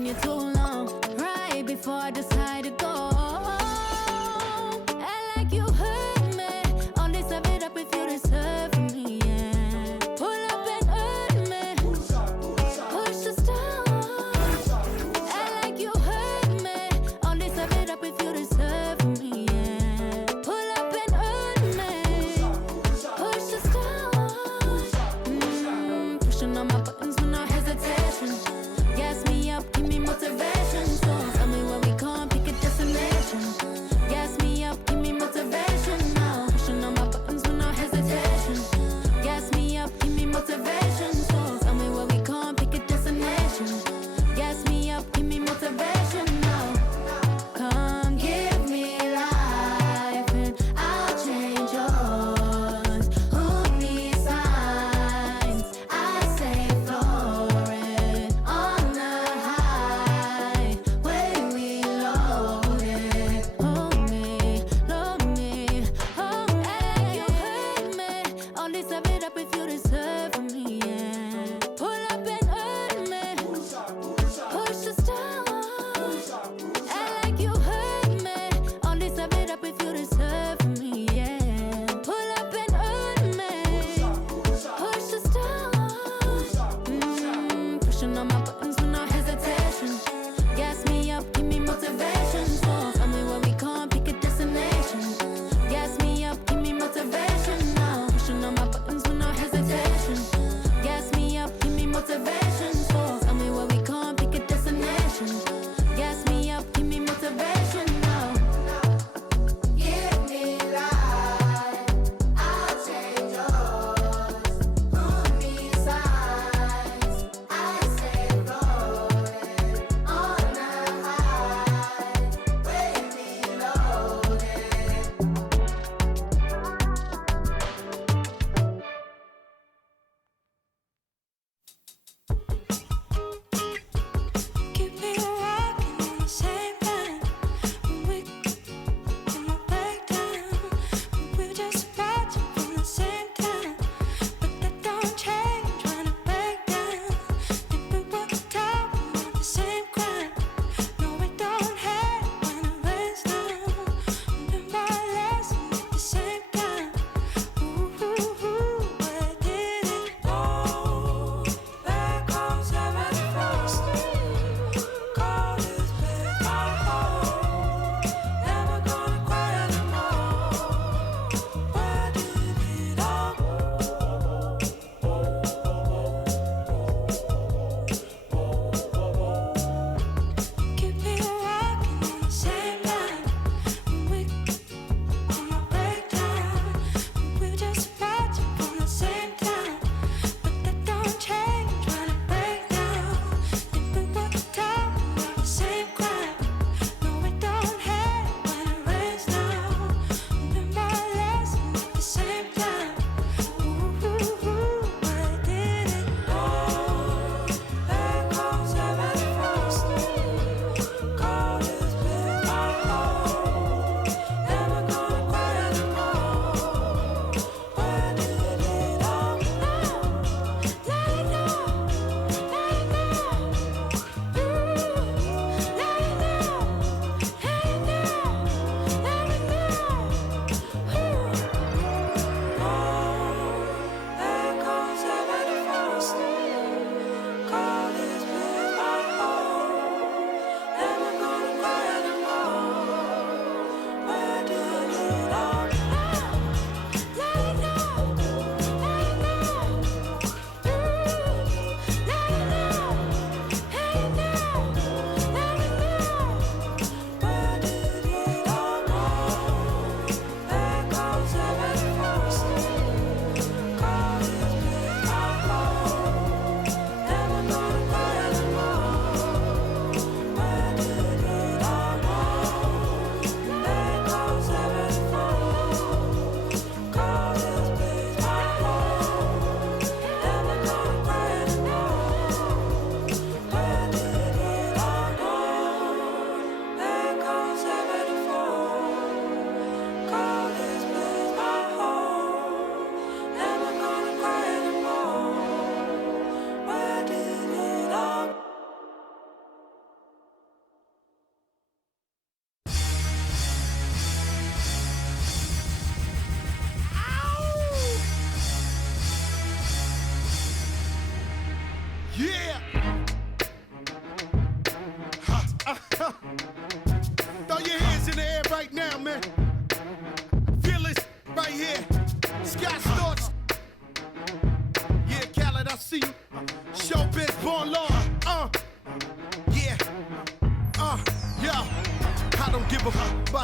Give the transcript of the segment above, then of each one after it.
taking you too long. Right before I decide to go. Act like you heard me. Only serve it up if you deserve me, yeah. Pull up and hurt me. Push the start. Act like you heard me. Only serve it up if you deserve me, yeah. Pull up and hurt me. Push the start. Pushing on my buttons with no hesitation. Gas me up, give me motivation. So tell me where we come, pick it up.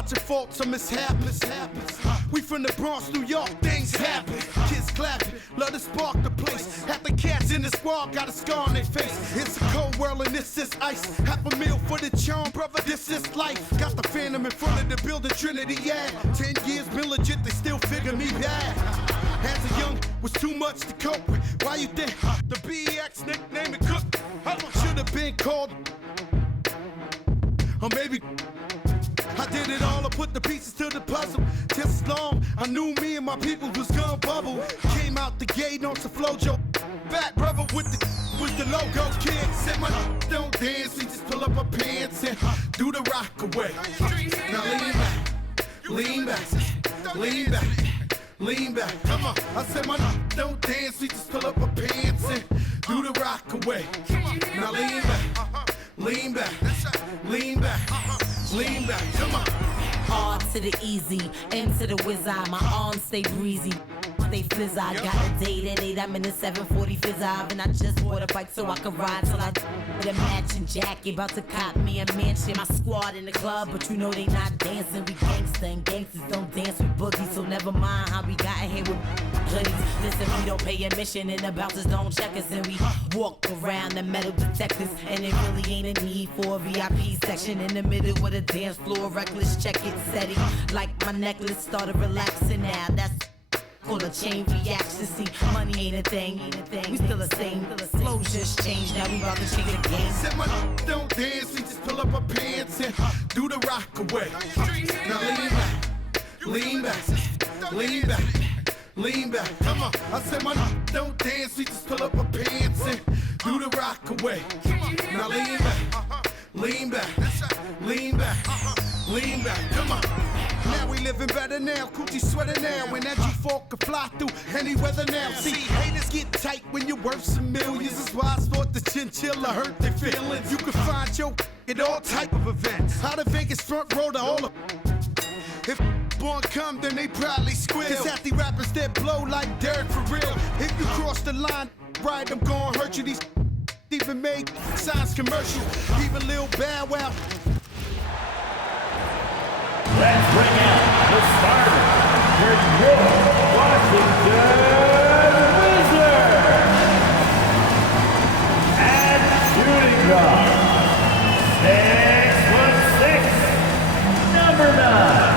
watching faults or mishaps. We from the Bronx, New York, things happen. Kids clapping, love to spark the place. Half the cats in the squad got a scar on their face. It's a cold world and this is ice. Half a meal for the charm, brother, this is life. Got the Phantom in front of the building, Trinity, yeah. 10 years been legit, they still figure me bad. As a young, was too much to cope with. Why you think the BX nickname it Cook? Should have been called, or maybe I did it all, I put the pieces to the puzzle. Just as long, I knew me and my people was gonna bubble. Came out the gate on some flojo. Back brother with the logo kid. Said my don't dance, we just pull up our pants and do the rock away. Now lean back, lean back, come on. I said my don't dance, we just pull up our pants and do the rock away. Now lean back, come on. R to the easy, M to the wizard. My arms stay breezy, stay flizz. I got a date at 8, I'm in the 740 fizz. And I just bought a bike so I can ride till I with a matching jacket. About to cop me a mansion. My squad in the club, but you know they not dancing. We gangsta and gangsters don't dance with boogies. So never mind how we got here with hoodies. Listen, we don't pay admission and the bouncers don't check us. And we walk around the metal detectors. And it really ain't a need for a VIP section in the middle with a dance floor. Reckless, check it, steady. Like my necklace started relaxing now. That's called a chain reaction. See, money ain't a thing. We still the same. Flow just changed. Now we about to change the game. Said my don't dance, we just pull up our pants and do the rock away. Now lean back, come on. I said my don't dance, we just pull up our pants and do the rock away. Now lean back, come on. Now we living better now, coochie sweater now. When that G4 can fly through any weather now. See, haters get tight when you're worth some millions. That's why I thought the chinchilla hurt their feelings. You can find your at all type of events. Out of Vegas front row to all of. If born come, then they probably squeal. Cause half the rappers that blow like Derrick for real. If you cross the line, right, I'm gonna hurt you. These even make signs commercial. Even Lil Bow Wow. Let's bring out the starter for your Washington Wizards. And shooting guard, 6'6", number 9,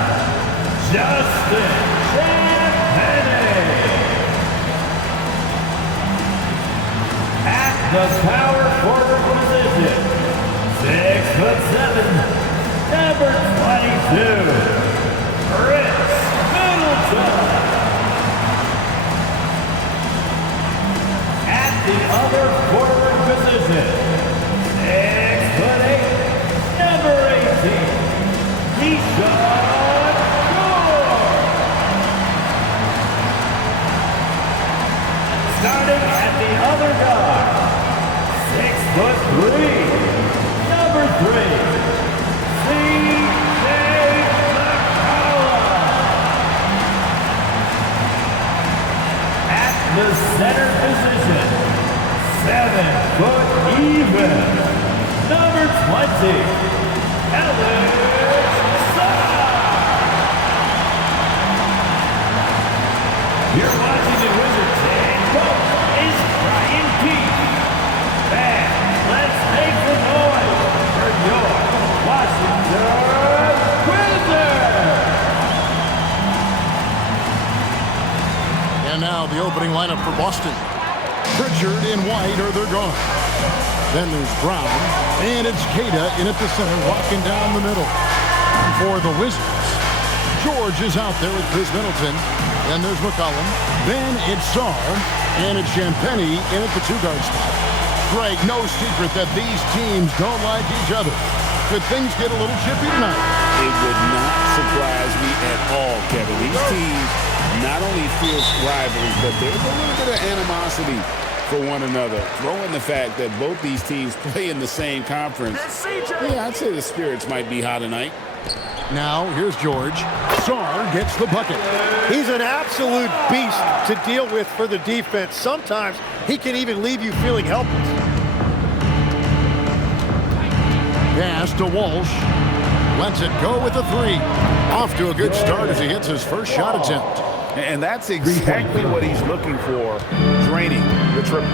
Justin Champagnie. At the power forward position, 6'7", number 22, Chris Middleton. At the other forward position, 6'8", number 18, Keyshawn George. Starting at the other guard, 6'3", number 3, the center position, 7 foot even, number 20, Alex Saab. You're watching the Wizards, and coach is Brian Peake. And let's make some noise for your Washington Wizards. And now the opening lineup for Boston. Pritchard and White are their guards. Then there's Brown, and it's Queta in at the center, walking down the middle. For the Wizards, George is out there with Chris Middleton. Then there's McCollum. Then it's Sarr, and it's Champagnie in at the two-guard spot. Greg, no secret that these teams don't like each other. Could things get a little chippy tonight? It would not surprise me at all, Kevin. These teams not only fierce rivals, but there's a little bit of animosity for one another. Throw in the fact that both these teams play in the same conference. Yeah, I'd say the spirits might be high tonight. Now, here's George. Sarr gets the bucket. He's an absolute beast to deal with for the defense. Sometimes he can even leave you feeling helpless. Pass to Walsh. lets it go with a three. Off to a good start as he hits his first shot attempt. And that's exactly what he's looking for, draining the triple.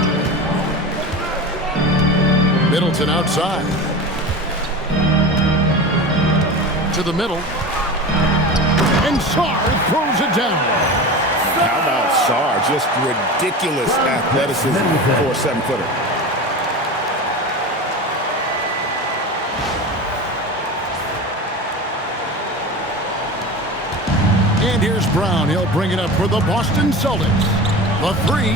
Middleton outside. To the middle. And Sarr throws it down. How about Sarr? Just ridiculous athleticism for a 7-footer. And here's Brown. He'll bring it up for the Boston Celtics. The three.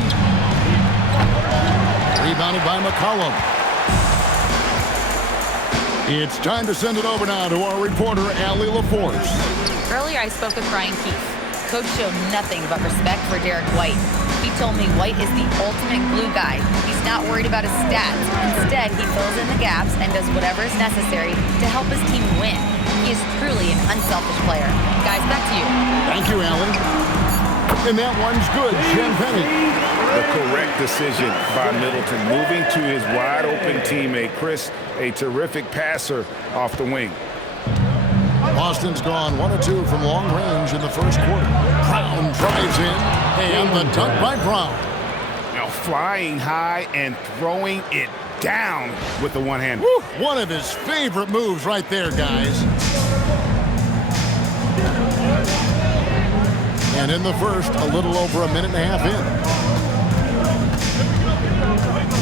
Rebounded by McCollum. It's time to send it over now to our reporter, Allie LaForce. Earlier, I spoke with Brian Keefe. Coach showed nothing but respect for Derrick White. He told me White is the ultimate glue guy. He's not worried about his stats. Instead, he fills in the gaps and does whatever is necessary to help his team win. He is truly an unselfish player. Guys, back to you. Thank you, Allie. And that one's good. Champagnie. The correct decision by Middleton, moving to his wide-open teammate, Chris, a terrific passer off the wing. Boston's gone 1 of 2 from long range in the first quarter. Brown drives in, and the dunk by Brown. Now flying high and throwing it down with the one-hander. One of his favorite moves right there, guys. And in the first, a little over a minute and a half in.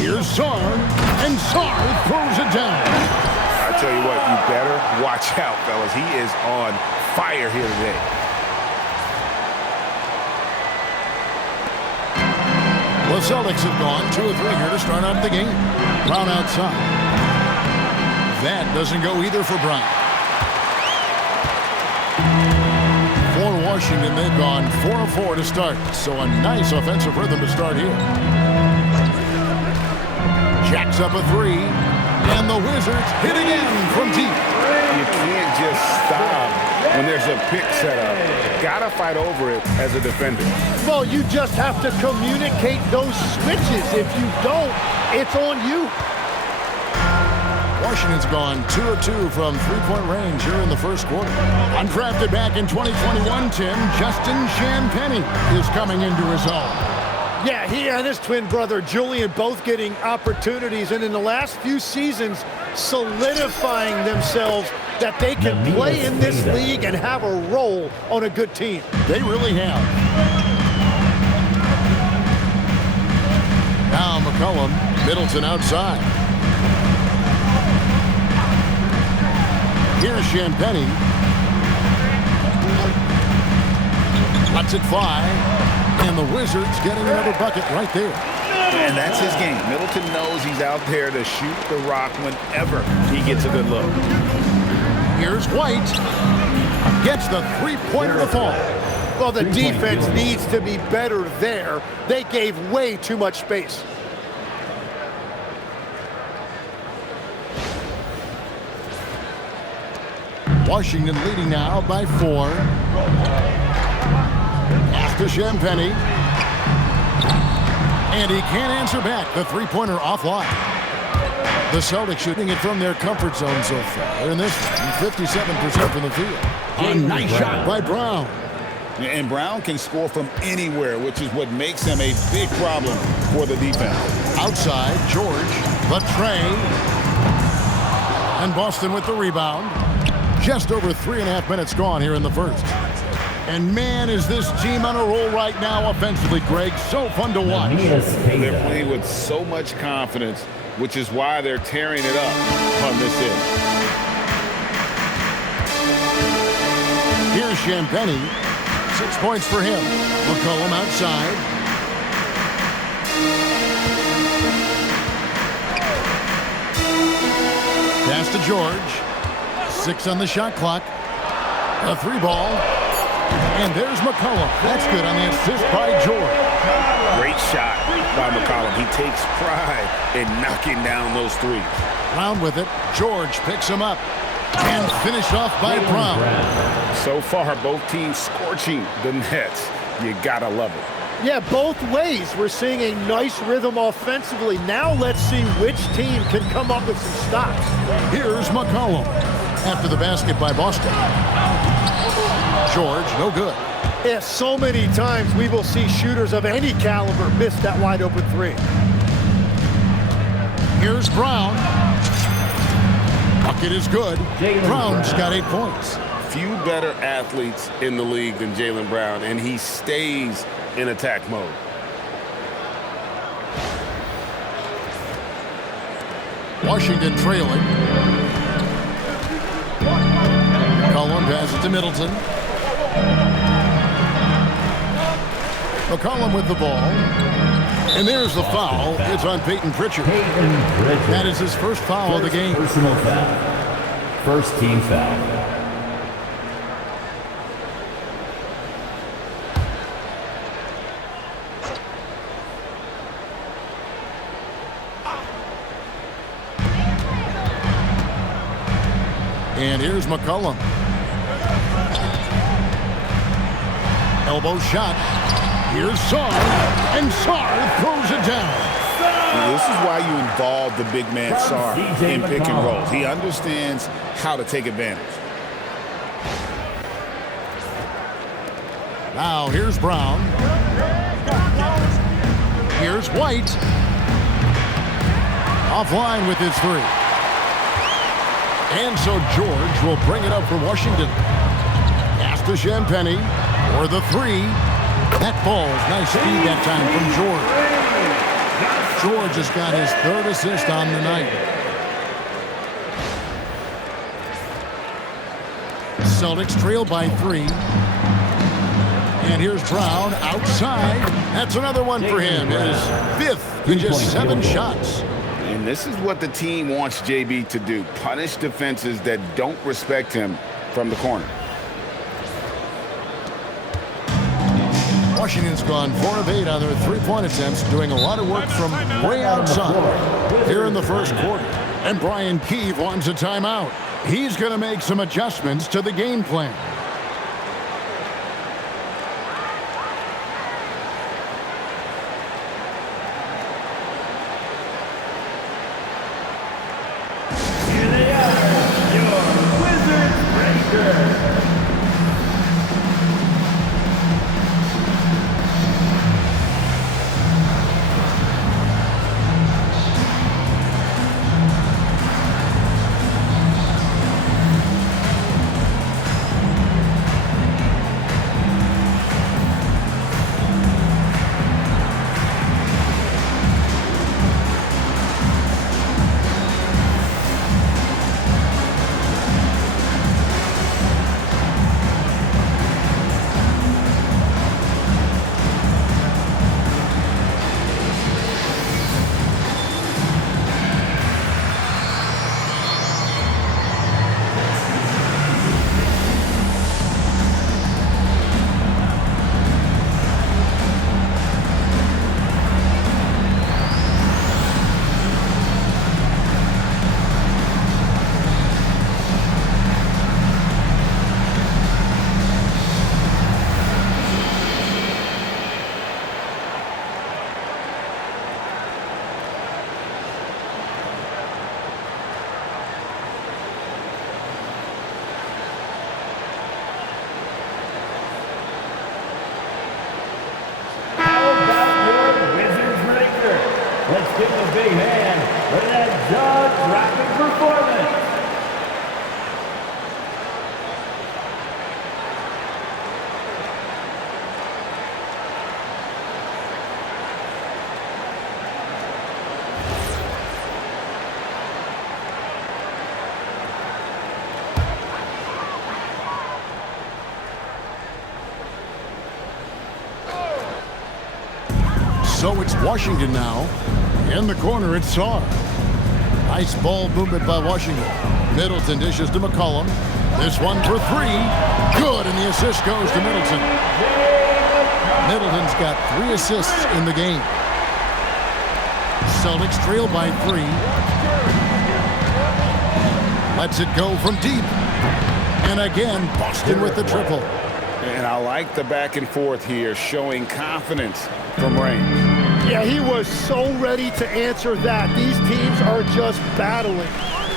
Here's Sarr, and Sarr throws it down. I tell you what, you better watch out, fellas. He is on fire here today. The Celtics have gone 2 of 3 here to start out the game. Brown outside. That doesn't go either for Brown. For Washington, they've gone 4 of 4 to start. So a nice offensive rhythm to start here. Jacks up a 3. And the Wizards hit again from deep. You can't just stop when there's a pick set up. Gotta fight over it as a defender. Well, you just have to communicate those switches. If you don't, it's on you. Washington's gone 2 of 2 from three-point range here in the first quarter. Undrafted back in 2021, Tim, Justin Champagnie is coming into his own. Yeah, he and his twin brother Julian both getting opportunities, and in the last few seasons solidifying themselves that they can play in this league and have a role on a good team. They really have. Now McCollum, Middleton outside. Here's Champagnie. Lets it fly. And the Wizards getting another bucket right there. And that's his game. Middleton knows he's out there to shoot the rock whenever he gets a good look. Here's White. Gets the three-pointer to fall. Well, the defense needs to be better there. They gave way too much space. Washington leading now by 4. Pass to Champagnie. And he can't answer back. The three-pointer offline. The Celtics shooting it from their comfort zone so far. In this one, 57% from the field. A nice shot by Brown. And Brown can score from anywhere, which is what makes him a big problem for the defense. Outside, George, the tray. And Boston with the rebound. Just over 3.5 minutes gone here in the first. And man, is this team on a roll right now offensively, Greg. So fun to watch. They're playing with so much confidence, which is why they're tearing it up on this end. Here's Champagnie. 6 points for him. McCollum outside. Pass to George. 6 on the shot clock. A 3-ball. And there's McCollum. That's good on the assist by George. Great shot by McCollum. He takes pride in knocking down those threes. Brown with it. George picks him up. And finished off by Brown. So far, both teams scorching the nets. You gotta love it. Yeah, both ways. We're seeing a nice rhythm offensively. Now let's see which team can come up with some stops. Here's McCollum. after the basket by Boston. George, no good. Yeah, so many times we will see shooters of any caliber miss that wide open three. Here's Brown. Bucket is good. Brown's got 8 points. Few better athletes in the league than Jaylen Brown, and he stays in attack mode. Washington trailing. McCollum passes to Middleton. McCollum with the ball. And there's the foul. It's on Peyton Pritchard. That is his first foul of the game. Personal foul. First team foul. And here's McCollum. Elbow shot. Here's Sarr. And Sarr throws it down. This is why you involve the big man Sarr in pick and rolls. He understands how to take advantage. Now here's Brown. Here's White. Offline with his three. And so George will bring it up for Washington. Pass to Champagnie for the three. That falls. Nice speed that time from George. George has got his third assist on the night. Celtics trail by 3. And here's Brown outside. That's another one for him. His 5th in just 7 shots. And this is what the team wants JB to do. Punish defenses that don't respect him from the corner. Washington's gone 4 of 8 on their 3-point attempts, doing a lot of work from way outside here in the first quarter. And Brian Keefe wants a timeout. He's going to make some adjustments to the game plan. Let's give him a big hand for that jaw-dropping performance. So it's Washington now. In the corner, it's Sarr. Nice ball movement by Washington. Middleton dishes to McCollum. This one for 3. Good, and the assist goes to Middleton. Middleton's got 3 assists in the game. Celtics trail by 3. Lets it go from deep. And again, Boston with the triple. And I like the back and forth here, showing confidence from range. Yeah, he was so ready to answer that. These teams are just battling.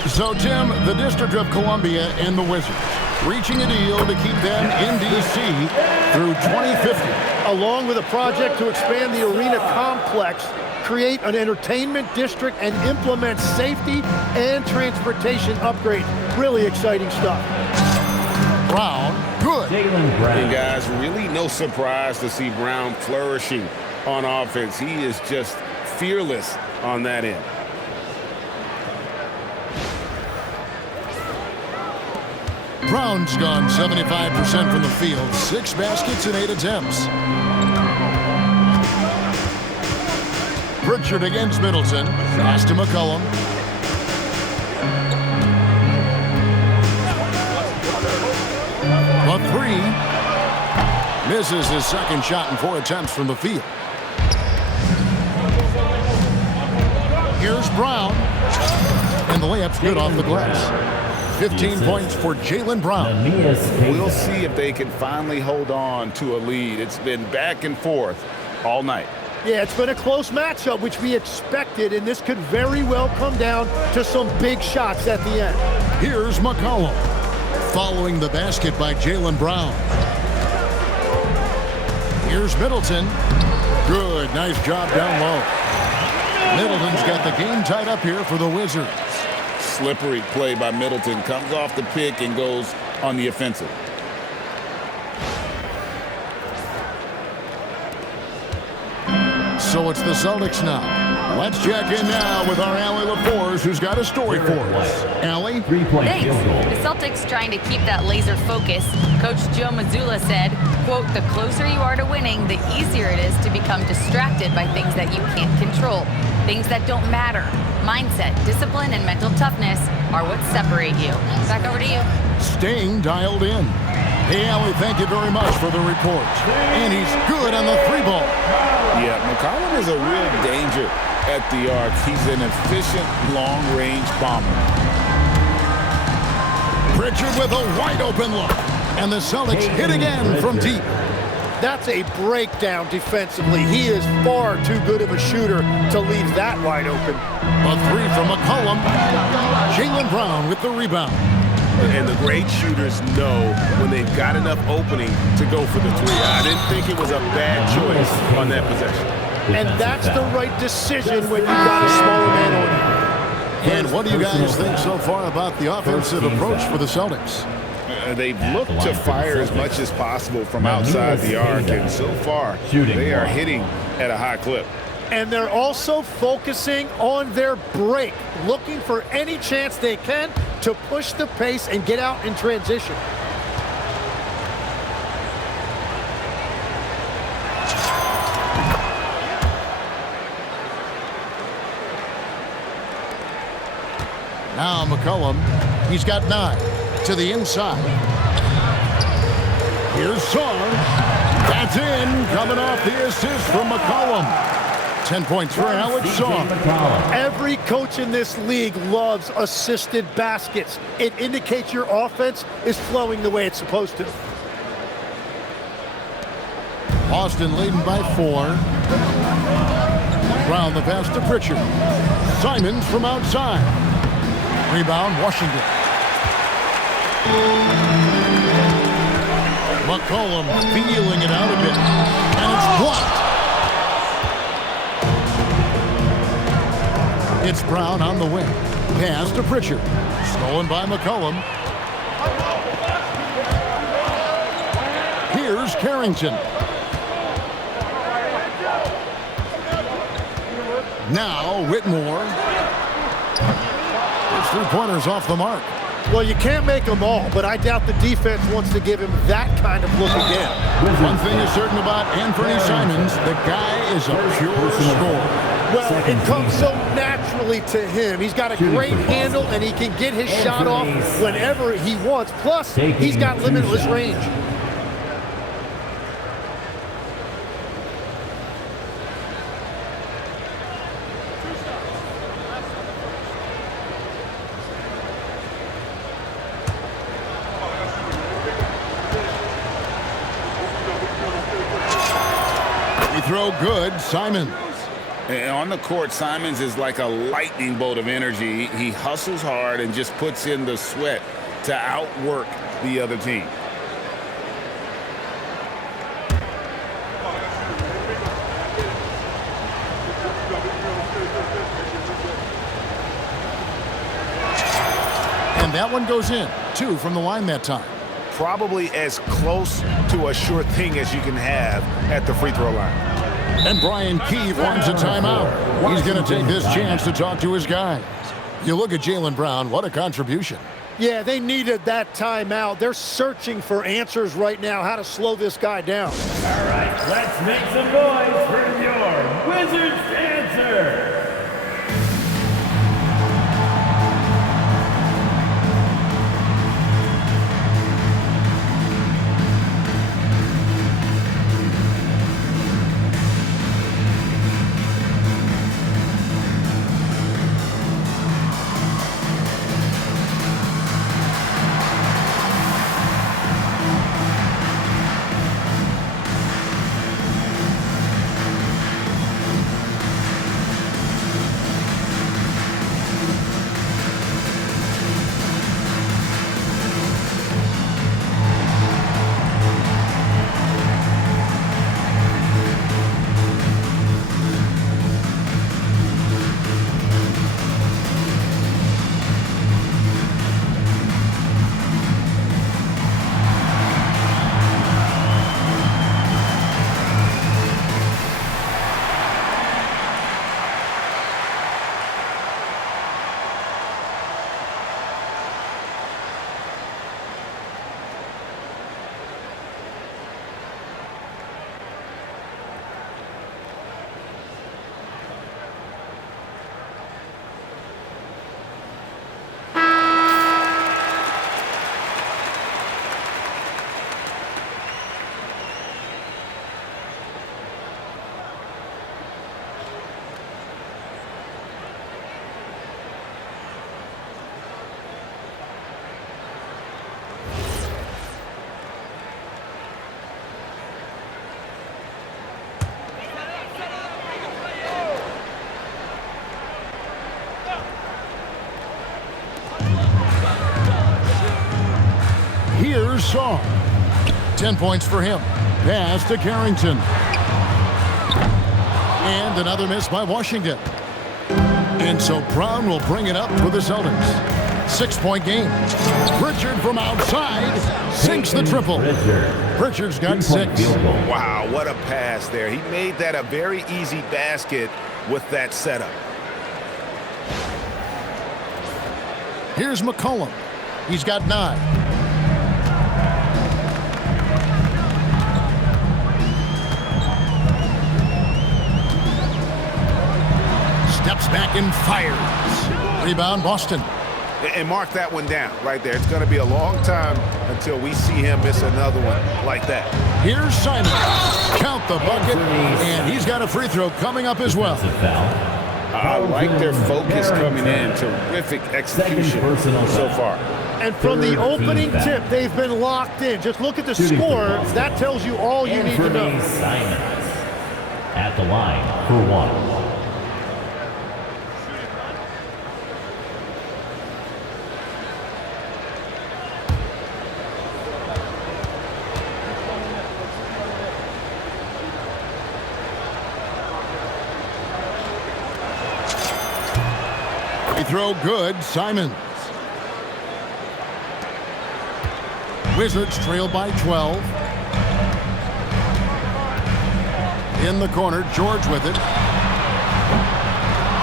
So, Tim, the District of Columbia and the Wizards reaching a deal to keep them in D.C. through 2050. Along with a project to expand the arena complex, create an entertainment district, and implement safety and transportation upgrades. Really exciting stuff. Brown, good. Jaylen Brown. And guys, really no surprise to see Brown flourishing on offense. He is just fearless on that end. Brown's gone 75% from the field, 6 baskets and 8 attempts. Pritchard against Middleton. Pass to McCollum. A 3. Misses his second shot in 4 attempts from the field. Here's Brown. And the layup's good off the glass. 15 points for Jaylen Brown. We'll see if they can finally hold on to a lead. It's been back and forth all night. Yeah, it's been a close matchup, which we expected, and this could very well come down to some big shots at the end. Here's McCollum. Following the basket by Jaylen Brown. Here's Middleton. Good, nice job down low. Middleton's got the game tied up here for the Wizards. Slippery play by Middleton. Comes off the pick and goes on the offensive. So it's the Celtics now. Let's check in now with our Allie LaForce, who's got a story for us. Allie? 3-point Thanks. field goal. The Celtics trying to keep that laser focus. Coach Joe Mazzulla said, quote, "The closer you are to winning, the easier it is to become distracted by things that you can't control, things that don't matter. Mindset, discipline, and mental toughness are what separate you." Back over to you. Staying dialed in. Hey, Allie, thank you very much for the report. And he's good on the 3-ball. Yeah, McCollum is a real danger at the arc. He's an efficient long-range bomber. Pritchard with a wide-open look. And the Celtics hit again from deep. That's a breakdown defensively. He is far too good of a shooter to leave that wide open. A 3 from McCollum. Jaylen Brown with the rebound. And the great shooters know when they've got enough opening to go for the 3. I didn't think it was a bad choice on that possession. And that's the right decision when you've got a smaller man on you. And what do you guys think so far about the offensive approach for the Celtics? They've looked to fire as much as possible from outside the arc, and so far they are hitting at a high clip. And they're also focusing on their break, looking for any chance they can to push the pace and get out in transition. Now McCollum, he's got 9 to the inside. Here's Song. That's in, coming off the assist from McCollum. 10 points for Alex Song. Every coach in this league loves assisted baskets. It indicates your offense is flowing the way it's supposed to. Boston leading by 4. Brown the pass to Pritchard. Simons from outside. Rebound, Washington. McCollum feeling it out a bit. And it's blocked. It's Brown on the wing. Pass to Pritchard. Stolen by McCollum. Here's Carrington. Now Whitmore. His 3-pointers off the mark. Well, you can't make them all, but I doubt the defense wants to give him that kind of look again. One thing is certain about Anthony Simons, the guy is a pure scorer. Well, it comes so naturally to him. He's got a great handle, and he can get his shot off whenever he wants. Plus, he's got limitless range. Throw good, Simons. And on the court, Simons is like a lightning bolt of energy. He hustles hard and just puts in the sweat to outwork the other team. And that one goes in. 2 from the line that time. Probably as close to a sure thing as you can have at the free throw line. And Brian Keefe wants a timeout. He's going to take this chance to talk to his guys. You look at Jaylen Brown, what a contribution. Yeah, they needed that timeout. They're searching for answers right now, how to slow this guy down. All right, let's make some noise for your Wizards answer. Here's Shaw. 10 points for him. Pass to Carrington. And another miss by Washington. And so Brown will bring it up for the Celtics. 6-point game. Pritchard from outside sinks the triple. Pritchard's got 6. Wow, what a pass there. He made that a very easy basket with that setup. Here's McCollum. He's got 9. Steps back and fires. Rebound, Boston. And mark that one down right there. It's going to be a long time until we see him miss another one like that. Here's Simon. Count the bucket. And he's got a free throw coming up as well. I like their focus coming in. Terrific execution so far. And from the opening tip, they've been locked in. Just look at the score. That tells you all you need to know. Simons at the line for 1. Throw good, Simons. Wizards trail by 12. In the corner, George with it.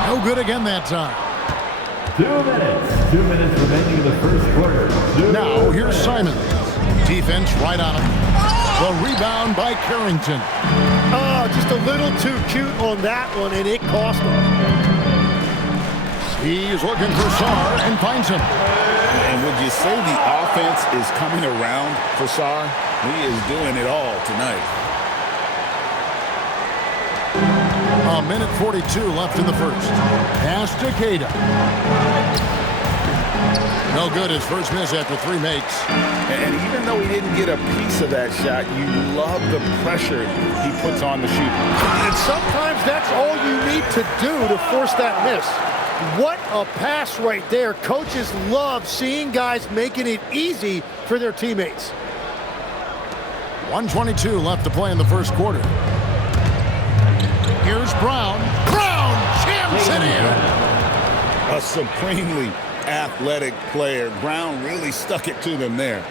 No good again that time. 2 minutes. 2 minutes remaining in the first quarter. Now here's Simons. Defense right on him. The rebound by Carrington. Oh, just a little too cute on that one, and it cost him. He's looking for Sarr and finds him. And would you say the offense is coming around for Sarr? He is doing it all tonight. A minute 42 left in the first. Pass to Queta. No good. His first miss after 3 makes. And even though he didn't get a piece of that shot, you love the pressure he puts on the shooter. And sometimes that's all you need to do to force that miss. What a pass right there. Coaches love seeing guys making it easy for their teammates. 1:22 left to play in the first quarter. Here's Brown. Brown jams it in. A supremely athletic player. Brown really stuck it to them there.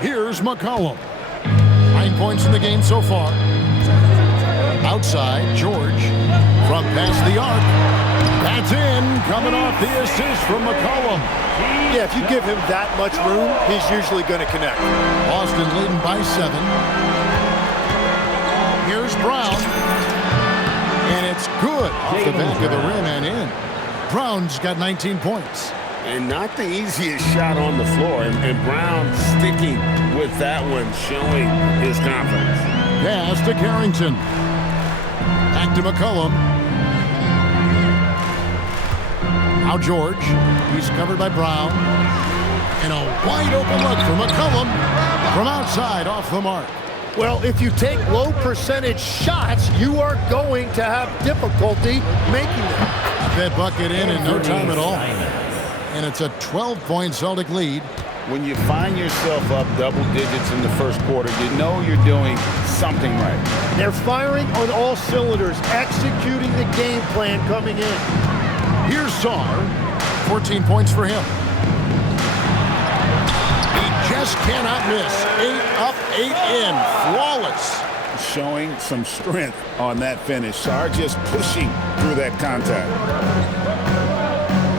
Here's McCollum. 9 points in the game so far. Outside, George from past the arc. That's in, coming off the assist from McCollum. Yeah, if you give him that much room, he's usually going to connect. Boston leading by 7. Here's Brown. And it's good off the back of the rim and in. Brown's got 19 points. And not the easiest shot on the floor. And Brown sticking with that one, showing his confidence. Pass to Carrington. Back to McCollum. Now George. He's covered by Brown. And a wide open look for McCollum from outside off the mark. Well, if you take low percentage shots, you are going to have difficulty making them. That bucket in no time at all. And it's a 12-point Celtic lead. When you find yourself up double digits in the first quarter, you know you're doing something right. They're firing on all cylinders, executing the game plan coming in. Here's Saar. 14 points for him. He just cannot miss. 8 up, 8 in. Flawless. Showing some strength on that finish. Saar just pushing through that contact.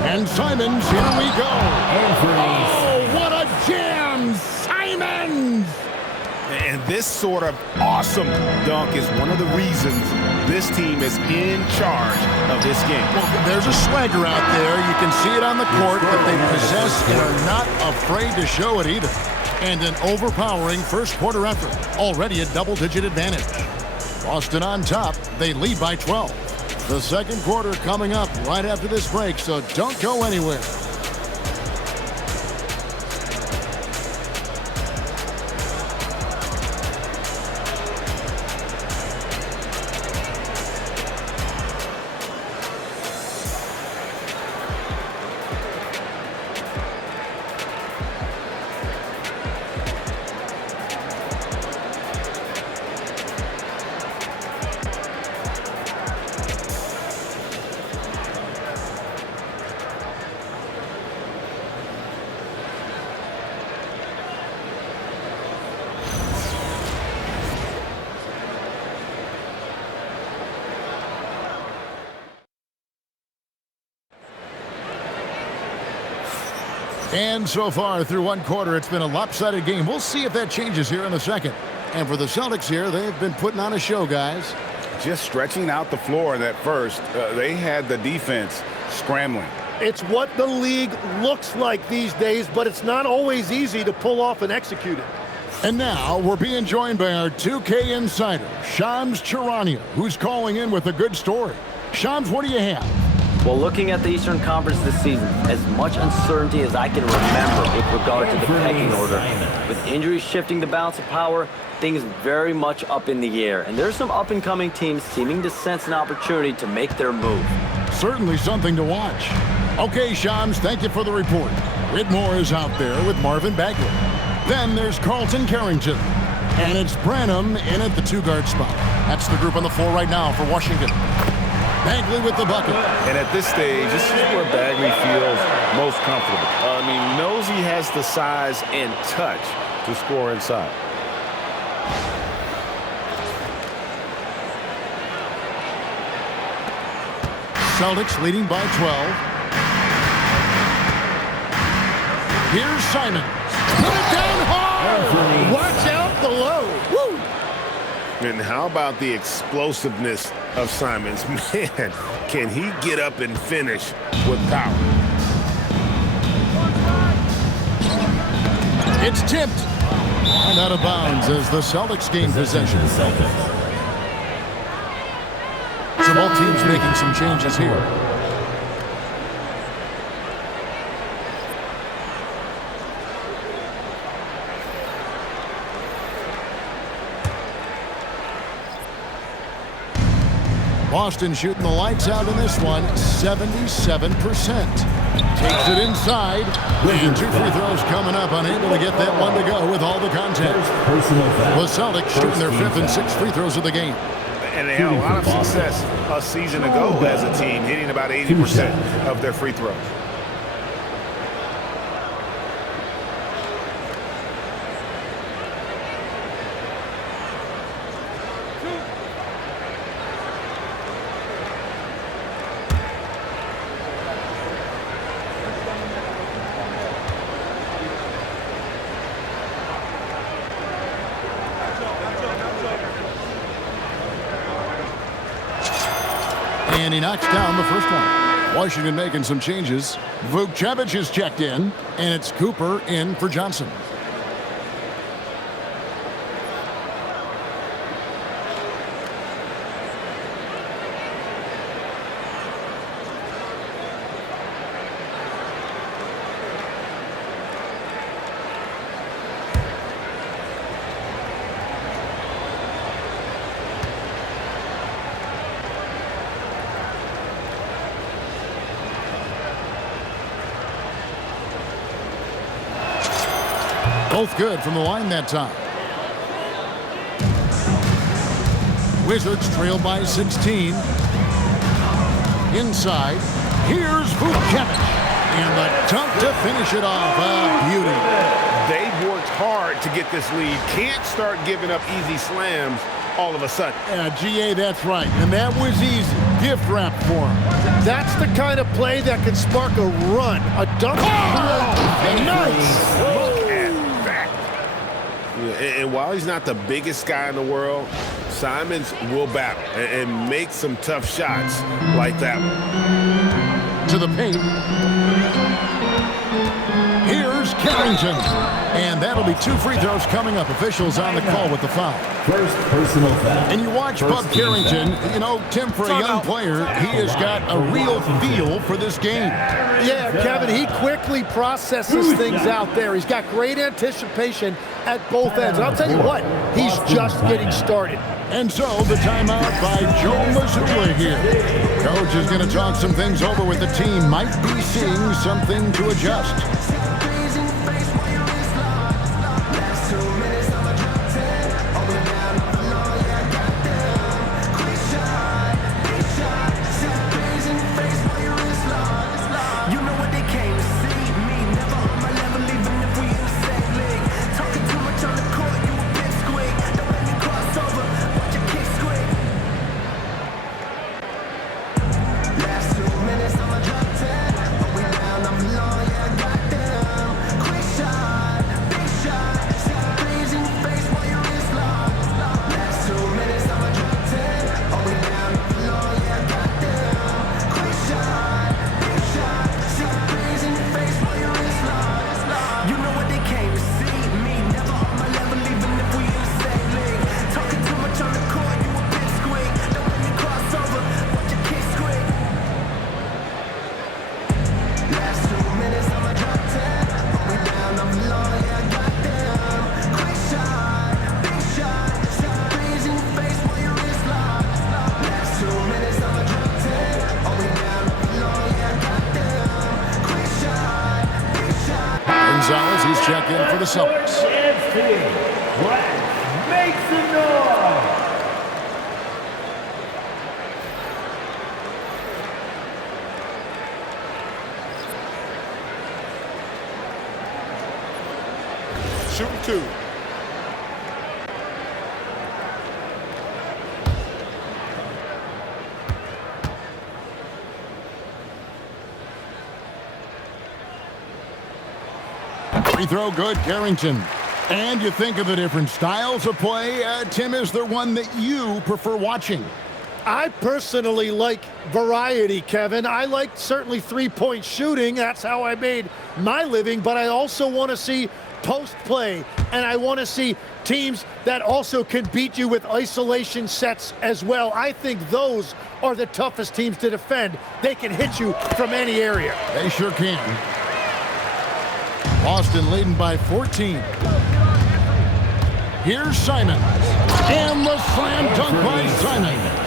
And Simons, here we go. Oh, what a jam! Simons! And this sort of awesome dunk is one of the reasons this team is in charge of this game. Well, there's a swagger out there. You can see it on the court, but they possess and are not afraid to show it either. And an overpowering first quarter effort. Already a double-digit advantage. Boston on top. They lead by 12. The second quarter coming up right after this break, so don't go anywhere. And so far through one quarter, it's been a lopsided game. We'll see if that changes here in the second. And for the Celtics here, they've been putting on a show, guys. Just stretching out the floor in that first. They had the defense scrambling. It's what the league looks like these days, but it's not always easy to pull off and execute it. And now we're being joined by our 2K insider, Shams Charania, who's calling in with a good story. Shams, what do you have? Well, looking at the Eastern Conference this season, as much uncertainty as I can remember with regard to the pecking order. With injuries shifting the balance of power, things very much up in the air. And there's some up-and-coming teams seeming to sense an opportunity to make their move. Certainly something to watch. Okay, Shams, thank you for the report. Whitmore is out there with Marvin Bagley. Then there's Carlton Carrington. And it's Branham in at the 2-guard spot. That's the group on the floor right now for Washington. Bagley with the bucket. And at this stage, this is where Bagley feels most comfortable. Knows he has the size and touch to score inside. Celtics leading by 12. Here's Simons. Put it down hard. Watch out the low. Woo! And how about the explosiveness of Simons? Man, can he get up and finish with power? It's tipped. And out of bounds as the Celtics gain possession. So both teams making some changes here. Boston shooting the lights out in this one, 77%. Takes it inside, and 2 free throws coming up, unable to get that one to go with all the contact. The Celtics shooting their 5th and 6th free throws of the game. And they had a lot of success a season ago as a team, hitting about 80% of their free throws. And he knocks down the first one. Washington making some changes. Vucevic is checked in, and it's Cooper in for Johnson. Both good from the line that time. Wizards trail by 16. Inside. Here's Vucevic. And the dunk to finish it off. Beauty. They've worked hard to get this lead. Can't start giving up easy slams all of a sudden. Yeah, GA, that's right. And that was easy. Gift wrap for him. That's the kind of play that can spark a run. A dunk. Oh, nice. Look at that. And while he's not the biggest guy in the world, Simons will battle and make some tough shots like that one. To the paint. Here's Carrington. And that'll be 2 free throws coming up. Officials on the call with the foul. First personal foul. And you watch Bub Carrington, you know, Tim, for a young player, he has got a real feel for this game. Yeah, Kevin, he quickly processes things out there. He's got great anticipation at both ends. And I'll tell you what, he's just getting started. And so the timeout by Joe Mazzulla here. Coach is going to talk some things over with the team. Might be seeing something to adjust. He's checked in for the Celtics. Make some noise. Shooting 2. Free throw good, Carrington. And you think of the different styles of play. Tim, is there one that you prefer watching? I personally like variety, Kevin. I like certainly three-point shooting. That's how I made my living. But I also want to see post play, and I want to see teams that also can beat you with isolation sets as well. I think those are the toughest teams to defend. They can hit you from any area. They sure can. Boston leading by 14. Here's Simons. And the slam dunk by Simons.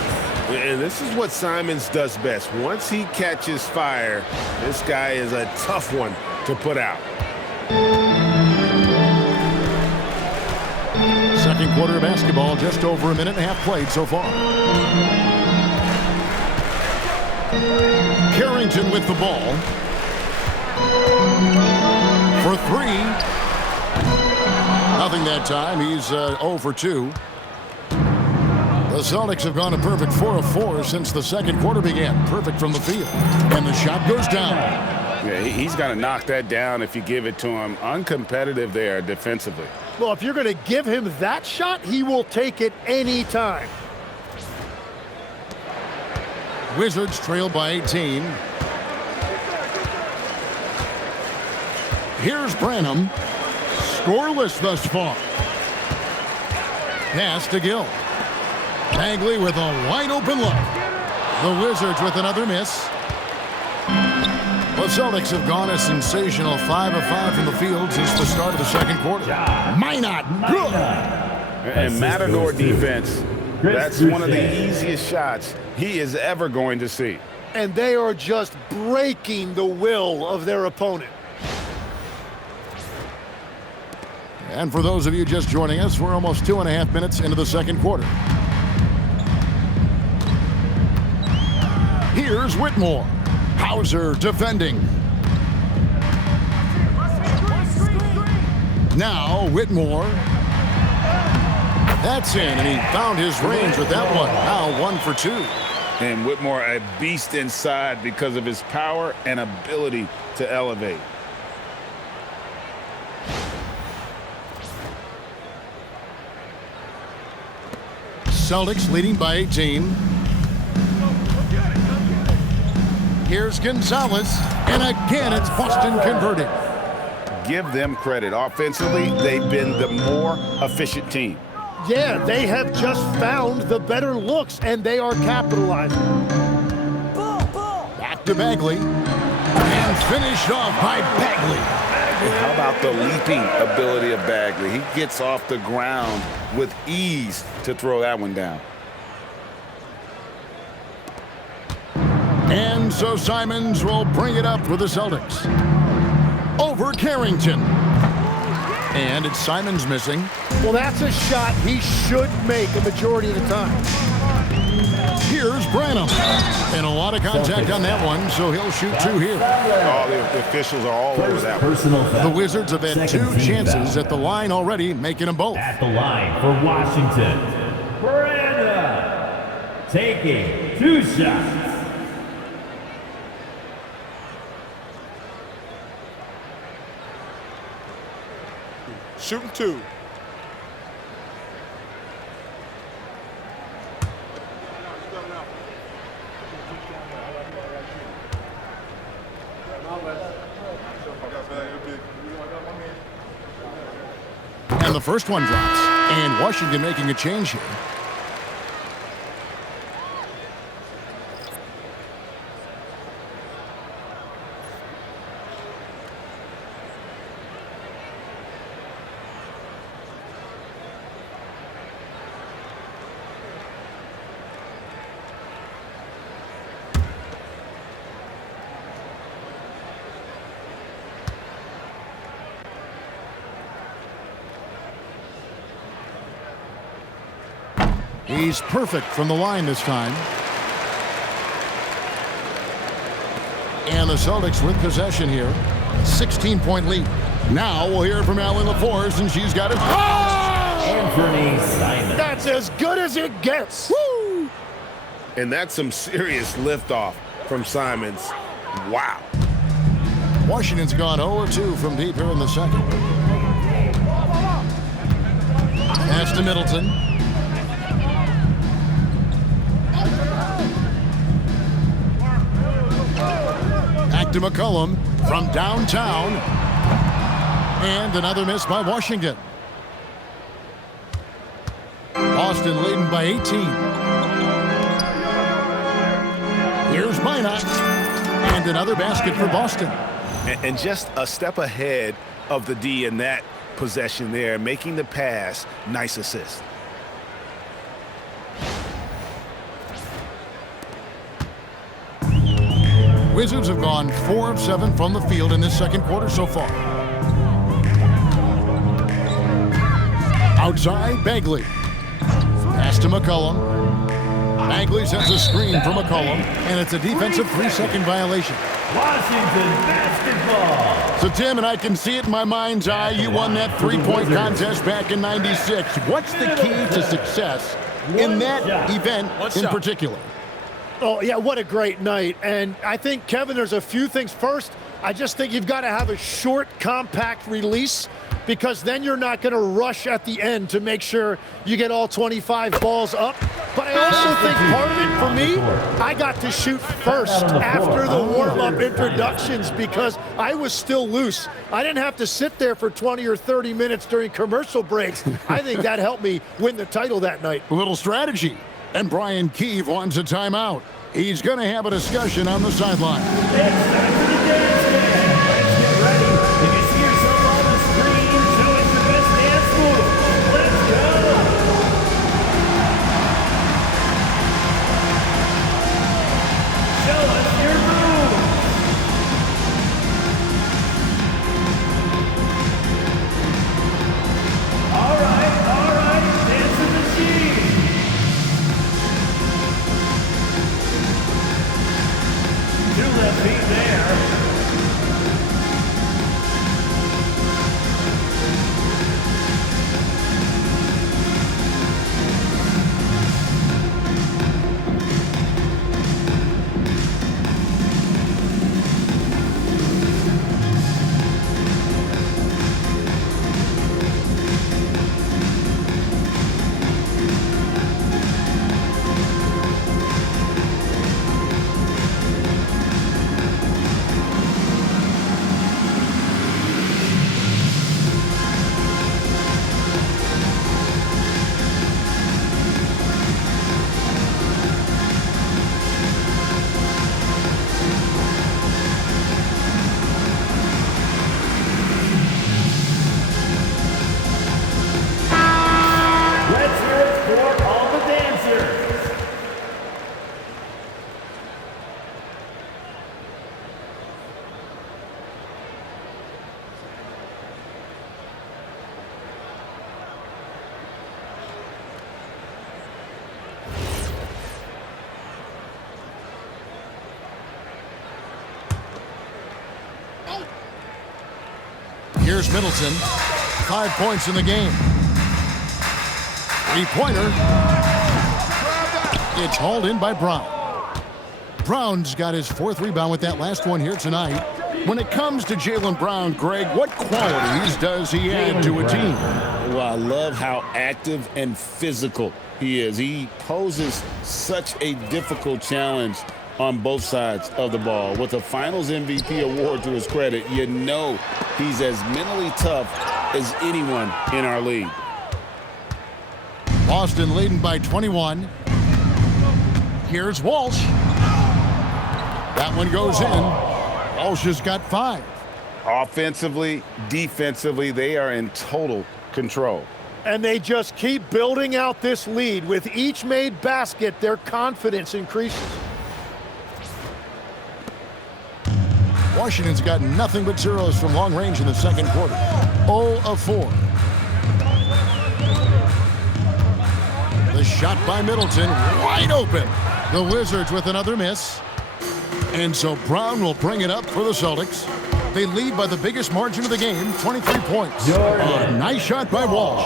And this is what Simons does best. Once he catches fire, this guy is a tough one to put out. Second quarter of basketball, just over a minute and a half played so far. Carrington with the ball. For three. Nothing that time. He's 0 for 2. The Celtics have gone a perfect 4 of 4 since the second quarter began. Perfect from the field. And the shot goes down. Yeah, he's got to knock that down if you give it to him. Uncompetitive there defensively. Well, if you're going to give him that shot, he will take it any time. Wizards trail by 18. Here's Branham. Scoreless thus far. Pass to Gill. Bagley with a wide-open look. The Wizards with another miss. The Celtics have gone a sensational 5 of 5 from the field since the start of the second quarter. Minot, good. And Matador defense, that's one of the easiest shots he is ever going to see. And they are just breaking the will of their opponent. And for those of you just joining us, we're almost 2.5 minutes into the second quarter. Here's Whitmore. Hauser defending. Now Whitmore. That's in, and he found his range with that one. Now 1 for 2. And Whitmore, a beast inside because of his power and ability to elevate. Celtics leading by 18. Here's Gonzalez, and again it's Boston converting. Give them credit. Offensively, they've been the more efficient team. Yeah, they have just found the better looks, and they are capitalizing. Back to Bagley, and finished off by Bagley. And how about the leaping ability of Bagley? He gets off the ground with ease to throw that one down. And so Simons will bring it up for the Celtics. Over Carrington. And it's Simons missing. Well, that's a shot he should make a majority of the time. Here's Branham. And a lot of contact on that one, so he'll shoot 2 here. Oh, the officials are all over that one. The Wizards have had 2 chances at the line already, making them both. At the line for Washington, Brandon taking 2 shots. Shooting 2. And the first one drops. And Washington making a change here. He's perfect from the line this time. And the Celtics with possession here. 16-point lead. Now we'll hear from Allie LaForce, and she's got it. Oh! Anthony Simons. That's as good as it gets. Woo! And that's some serious liftoff from Simons. Wow. Washington's gone 0-2 from deep here in the second. Pass to Middleton. Back to McCollum from downtown. And another miss by Washington. Boston leading by 18. Here's Minot. And another basket for Boston. And just a step ahead of the D in that possession there, making the pass. Nice assist. Wizards have gone 4 of 7 from the field in this second quarter so far. Outside, Bagley. Pass to McCollum. Bagley sends a screen for McCollum, and it's a defensive 3-second violation. Washington basketball. So, Tim, and I can see it in my mind's eye, you won that three-point contest back in '96. What's the key to success in that event in particular? Oh, yeah, what a great night. And I think, Kevin, there's a few things. First, I just think you've got to have a short, compact release, because then you're not going to rush at the end to make sure you get all 25 balls up. But I also think part of it, for me, I got to shoot first after the warm-up introductions because I was still loose. I didn't have to sit there for 20 or 30 minutes during commercial breaks. I think that helped me win the title that night. A little strategy. And Brian Keefe wants a timeout. He's going to have a discussion on the sideline. It's time for the dance band. Let's get ready. If you see yourself on the screen, show us your best dance move. Let's go. Show us your move. All right. Dancing machine. Two left feet there. Let's hear it for all the dancers. Here's Middleton. 5 points in the game. Three-pointer. It's hauled in by Brown. Brown's got his 4th rebound with that last one here tonight. When it comes to Jaylen Brown, Greg, what qualities does he add to a team? Well, I love how active and physical he is. He poses such a difficult challenge on both sides of the ball. With a Finals MVP award to his credit, you know he's as mentally tough as anyone in our league. Boston leading by 21. Here's Walsh. That one goes in. Walsh has got 5. Offensively, defensively, they are in total control. And they just keep building out this lead. With each made basket, their confidence increases. Washington's got nothing but zeros from long range in the second quarter. 0 of 4. The shot by Middleton, wide open. The Wizards with another miss. And so Brown will bring it up for the Celtics. They lead by the biggest margin of the game, 23 points. A nice shot by Walsh.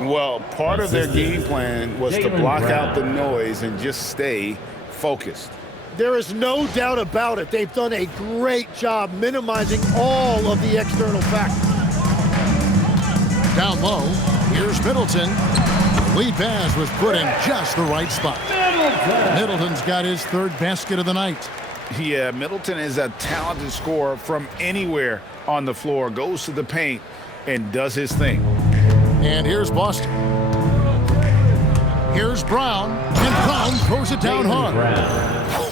Well, part of their game plan was to block out the noise and just stay focused. There is no doubt about it. They've done a great job minimizing all of the external factors. Down low, here's Middleton. Lead pass was put in just the right spot. Middleton's got his 3rd basket of the night. Yeah, Middleton is a talented scorer from anywhere on the floor. Goes to the paint and does his thing. And here's Boston. Here's Brown, and Brown throws it down hard.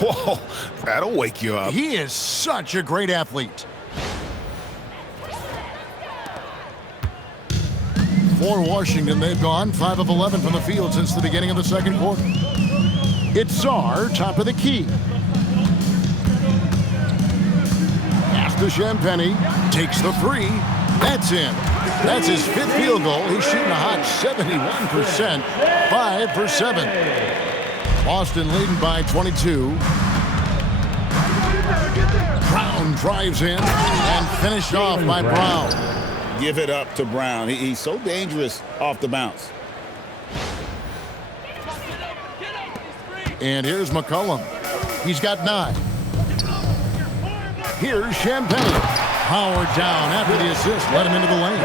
Whoa, that'll wake you up. He is such a great athlete. For Washington, they've gone 5 of 11 from the field since the beginning of the second quarter. It's Czar, top of the key. Pass to Champagnie, takes the three. That's in. That's his 5th field goal. He's shooting a hot 71%, 5 for 7. Boston leading by 22. Brown drives in and finished off by Brown. Give it up to Brown. He's so dangerous off the bounce. And here's McCollum. He's got 9. Here's Champagnie. Powered down after the assist, let him into the lane.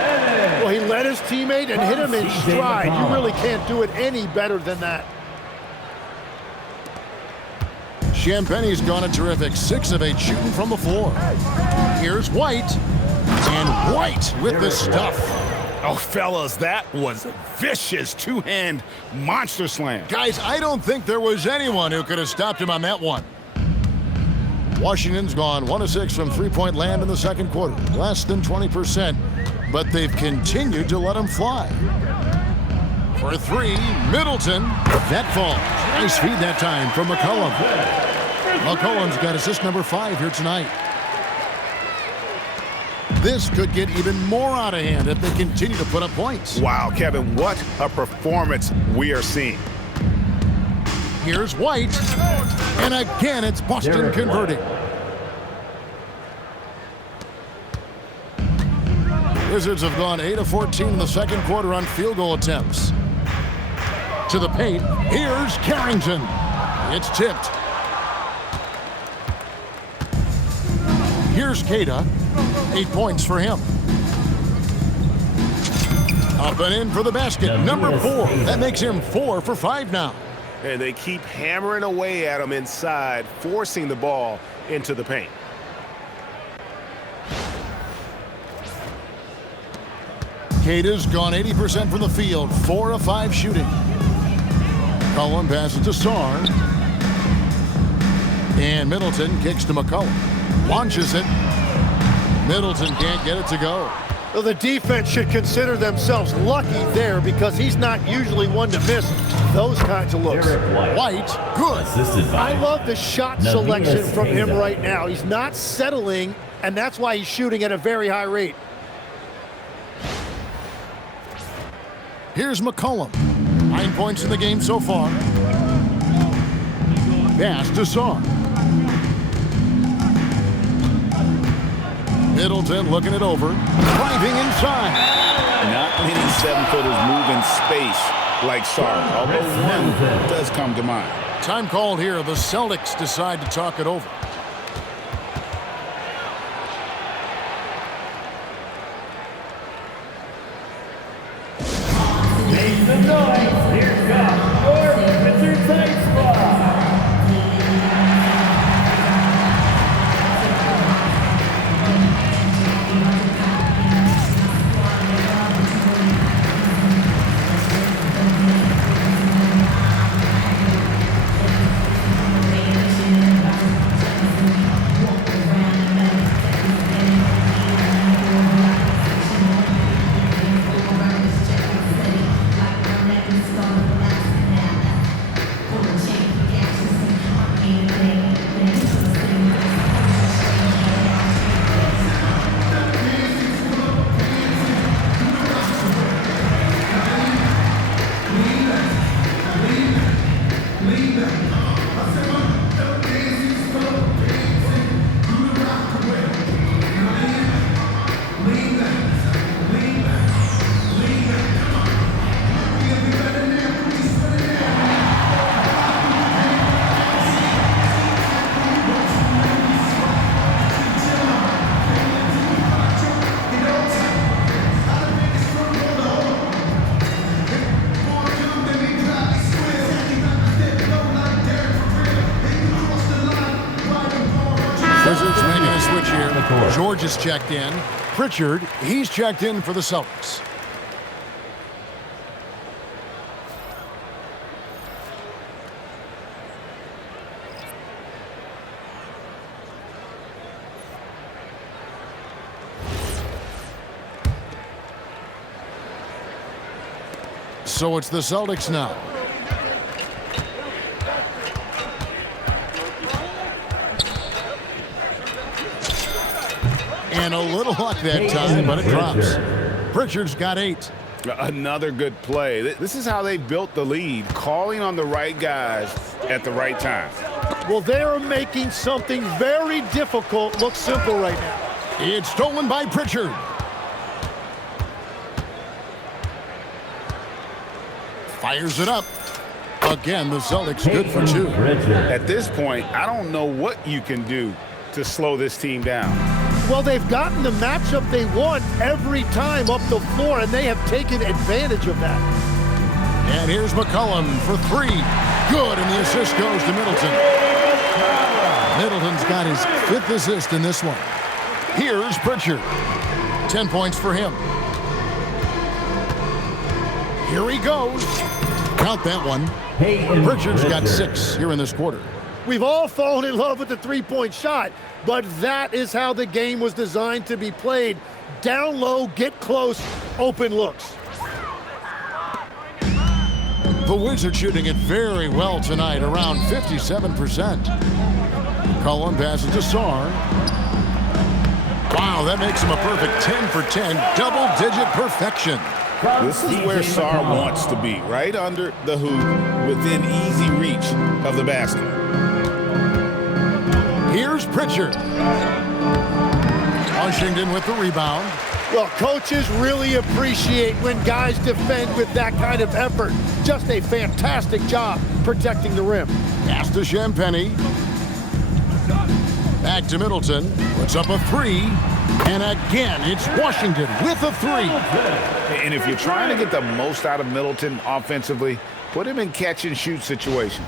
Well, he led his teammate and hit him in stride. You really can't do it any better than that. Champagnie's gone a terrific 6 of 8 shooting from the floor. Here's White. And White with the stuff. Oh, fellas, that was a vicious two-hand monster slam. Guys, I don't think there was anyone who could have stopped him on that one. Washington's gone 1 of 6 from three-point land in the second quarter. Less than 20%, but they've continued to let him fly. For 3, Middleton. That falls. Nice feed that time from McCollum. McCollum's got assist number 5 here tonight. This could get even more out of hand if they continue to put up points. Wow, Kevin, what a performance we are seeing. Here's White. And again, it's Boston converting. Wizards have gone 8 of 14 in the second quarter on field goal attempts. To the paint, here's Carrington. It's tipped. Here's Queta. 8 points for him. Up and in for the basket, number 4. That makes him 4 for 5 now. And they keep hammering away at him inside, forcing the ball into the paint. Queta's gone 80% from the field, 4 of 5 shooting. Cullen passes to Sarr. And Middleton kicks to McCollum. Launches it. Middleton can't get it to go. Well, the defense should consider themselves lucky there because he's not usually one to miss those kinds of looks. White, good. I love the shot selection from him right now. He's not settling, and that's why he's shooting at a very high rate. Here's McCollum. 9 points in the game so far. Pass to Sarr. Middleton looking it over. Driving inside. Not many 7-footers move in space like Sarr, although one does come to mind. Time called here. The Celtics decide to talk it over. Make some noise. Here comes your Wizards Ice Squad. Wizards making a switch here. George is checked in. Pritchard, he's checked in for the Celtics. So it's the Celtics now. And a little luck that time, but it drops. Pritchard's got 8. Another good play. This is how they built the lead, calling on the right guys at the right time. Well, they are making something very difficult look simple right now. It's stolen by Pritchard. Fires it up. Again, the Celtics good for 2. At this point, I don't know what you can do to slow this team down. Well, they've gotten the matchup they want every time up the floor, and they have taken advantage of that. And here's McCollum for 3. Good, and the assist goes to Middleton. Middleton's got his 5th assist in this one. Here's Pritchard. 10 points for him. Here he goes. Count that one. Pritchard's got 6 here in this quarter. We've all fallen in love with the three-point shot, but that is how the game was designed to be played. Down low, get close, open looks. The Wizards shooting it very well tonight, around 57%. Cullen passes to Sarr. Wow, that makes him a perfect 10 for 10, double-digit perfection. This is where Sarr wants to be, right under the hoop, within easy reach of the basket. Here's Pritchard. Washington with the rebound. Well, coaches really appreciate when guys defend with that kind of effort. Just a fantastic job protecting the rim. Pass to Champagnie. Back to Middleton. Puts up a 3. And again, it's Washington with a 3. And if you're trying to get the most out of Middleton offensively, put him in catch-and-shoot situations.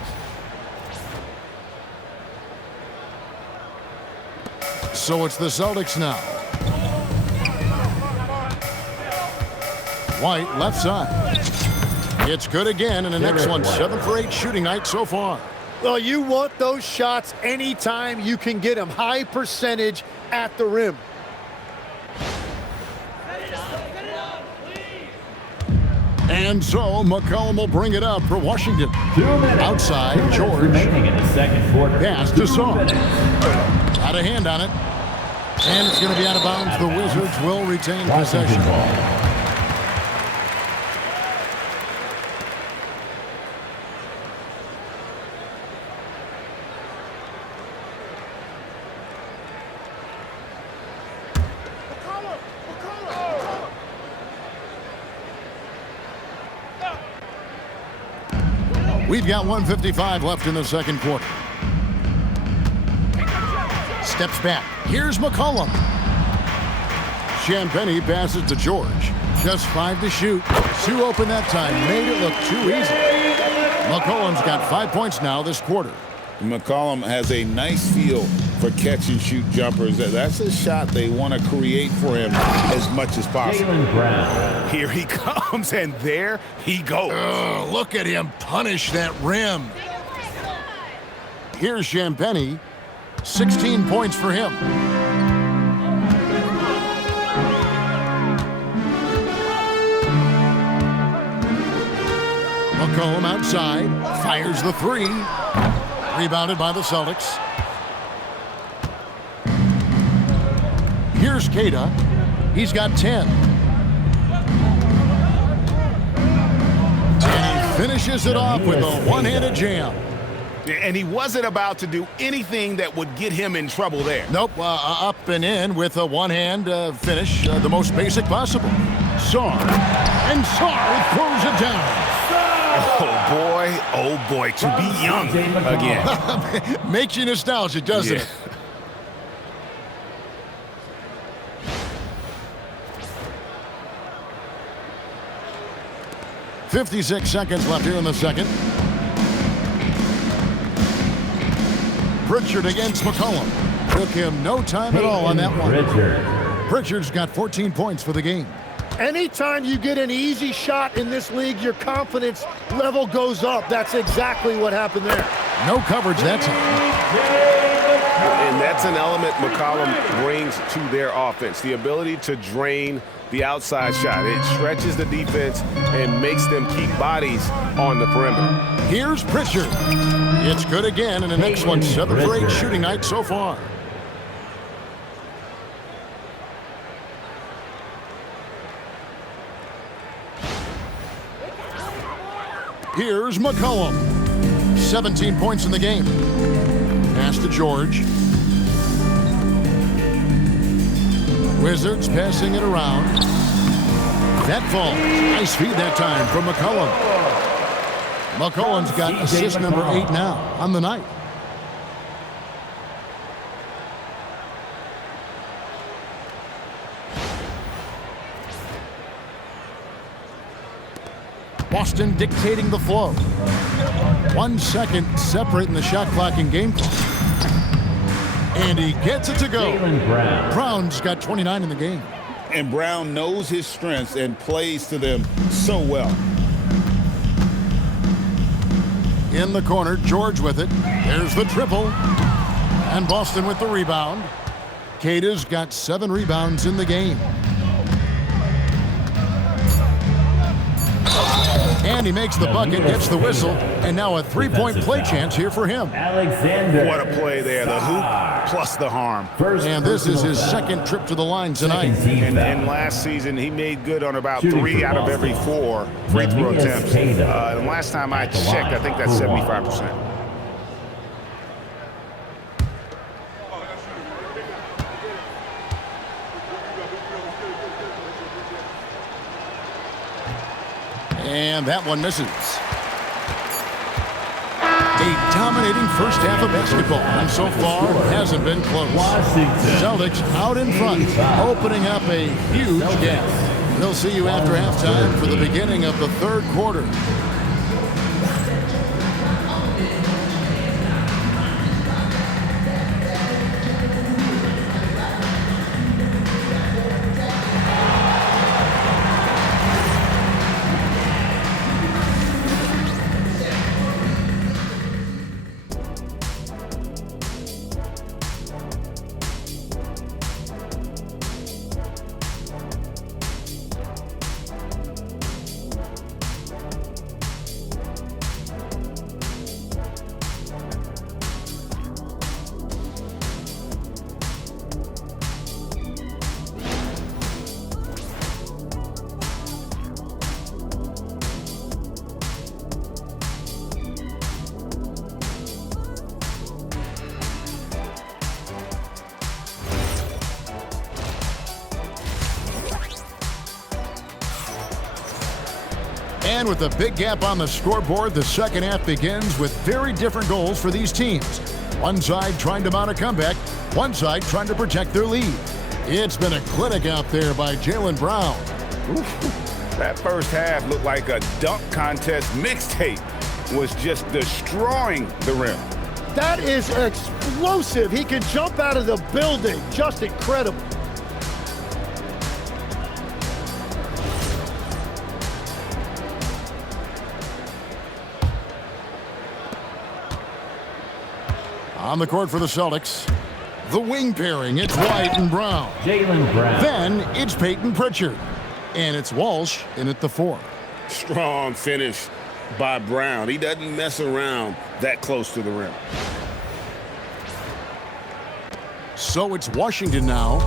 So it's the Celtics now. White left side. It's good again, and an excellent 7 for 8 shooting night so far. Well, you want those shots anytime you can get them. High percentage at the rim. And so McCollum will bring it up for Washington. 2 minutes. Outside, George. Remaining in the second quarter. Pass to Sarr. Got a hand on it. And it's going to be out of bounds. The Wizards will retain possession. We've got 1:55 left in the second quarter. Steps back. Here's McCollum. Champagnie passes to George. Just 5 to shoot. 2 open that time. Made it look too easy. McCollum's got 5 points now this quarter. McCollum has a nice feel for catch-and-shoot jumpers. That's a shot they want to create for him as much as possible. Here he comes, and there he goes. Look at him punish that rim. Here's Champagnie. 16 points for him. McCollum outside. Fires the 3. Rebounded by the Celtics. Here's Queta. He's got 10. And he finishes it off with a one-handed jam. And he wasn't about to do anything that would get him in trouble there. Nope, up and in with a one-hand finish, the most basic possible. Sarr, and Sarr throws it down. Oh boy, to be young again. Makes you nostalgic, doesn't it? 56 seconds left here in the second. Pritchard against McCollum. Took him no time at all on that one. Pritchard's got 14 points for the game. Anytime you get an easy shot in this league, your confidence level goes up. That's exactly what happened there. No coverage that time. And that's an element McCollum brings to their offense, the ability to drain the outside shot. It stretches the defense and makes them keep bodies on the perimeter. Here's Pritchard. It's good again, and the next one 7 for 8 shooting night so far. Here's McCollum. 17 points in the game. Pass to George. Wizards passing it around. That falls. Nice feed that time from McCollum. McCollum's got assist number 8 now on the night. Boston dictating the flow. 1 second separating the shot clock and game clock. And he gets it to go. Brown's got 29 in the game. And Brown knows his strengths and plays to them so well. In the corner, George with it. There's the triple. And Boston with the rebound. Keita's got 7 rebounds in the game. And he makes the bucket, gets the whistle, and now a 3-point play chance here for him. Alexander. What a play there, the hoop plus the harm. And this is his second trip to the line tonight. And last season, he made good on about 3 out of every 4 free throw attempts. And last time I checked, I think that's 75%. And that one misses. A dominating first half of basketball, and so far hasn't been close. Celtics out in front, opening up a huge gap. We'll see you after halftime for the beginning of the third quarter. And with a big gap on the scoreboard, the second half begins with very different goals for these teams. One side trying to mount a comeback, one side trying to protect their lead. It's been a clinic out there by Jaylen Brown. That first half looked like a dunk contest mixtape. Was just destroying the rim. That is explosive. He can jump out of the building. Just incredible. On the court for the Celtics, the wing pairing, it's White and Brown. Jaylen Brown. Then it's Peyton Pritchard. And it's Walsh in at the 4. Strong finish by Brown. He doesn't mess around that close to the rim. So it's Washington now.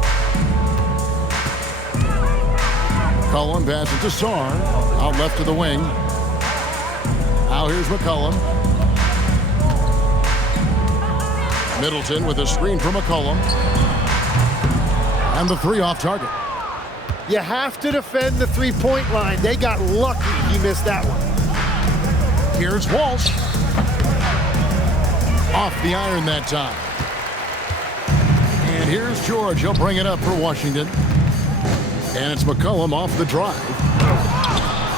McCollum passes to Sarr. Out left to the wing. Now here's McCollum. Middleton with a screen for McCollum. And the 3 off target. You have to defend the three-point line. They got lucky he missed that one. Here's Walsh. Off the iron that time. And here's George. He'll bring it up for Washington. And it's McCollum off the drive.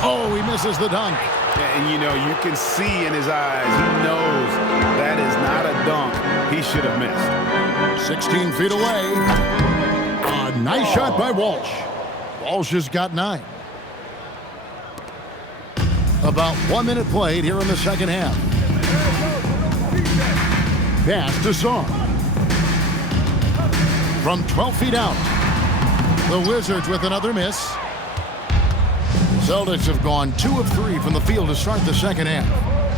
Oh, he misses the dunk. And, you know, you can see in his eyes, he knows that is not a dunk he should have missed. 16 feet away. A A nice shot by Walsh. Walsh has got 9. About 1 minute played here in the second half. Pass to Saw. From 12 feet out. The Wizards with another miss. Celtics have gone 2 of 3 from the field to start the second half.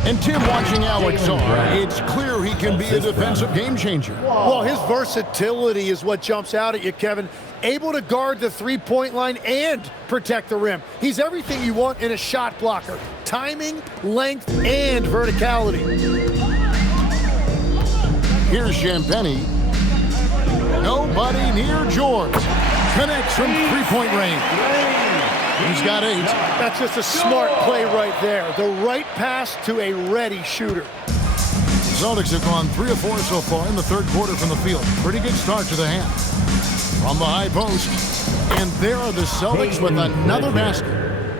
And Tim, watching Alex Saw, it's clear he can be a defensive game changer. Well, his versatility is what jumps out at you, Kevin. Able to guard the three-point line and protect the rim. He's everything you want in a shot blocker. Timing, length, and verticality. Here's Champagnie. Nobody near George. Connects from three-point range. He's got 8. That's just a smart play right there. The right pass to a ready shooter. Celtics have gone 3 of 4 so far in the third quarter from the field. Pretty good start to the half. From the high post. And there are the Celtics with another basket.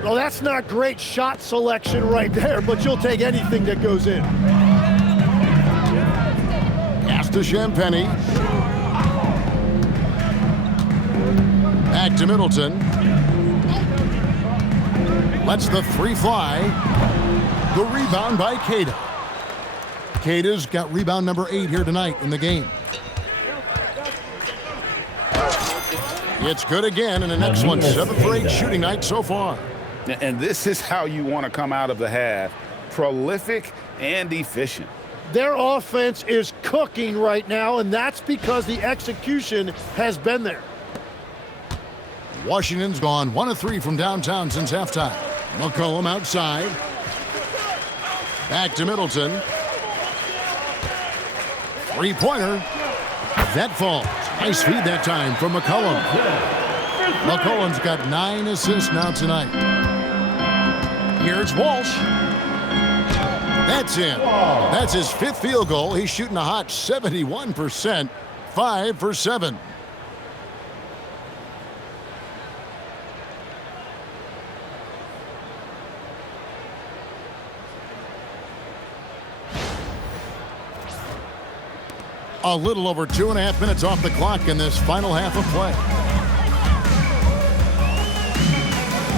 Well, that's not great shot selection right there, but you'll take anything that goes in. Pass to Champagnie. Back to Middleton. Lets the 3 fly. The rebound by Queta. Queta's got rebound number 8 here tonight in the game. It's good again in an excellent 7 for 8 shooting night so far. And this is how you want to come out of the half. Prolific and efficient. Their offense is cooking right now, and that's because the execution has been there. Washington's gone 1 of 3 from downtown since halftime. McCollum outside. Back to Middleton. 3-pointer. That falls. Nice feed that time from McCollum. McCollum's got 9 assists now tonight. Here's Walsh. That's in. That's his 5th field goal. He's shooting a hot 71%. 5 for 7. A little over 2.5 minutes off the clock in this final half of play.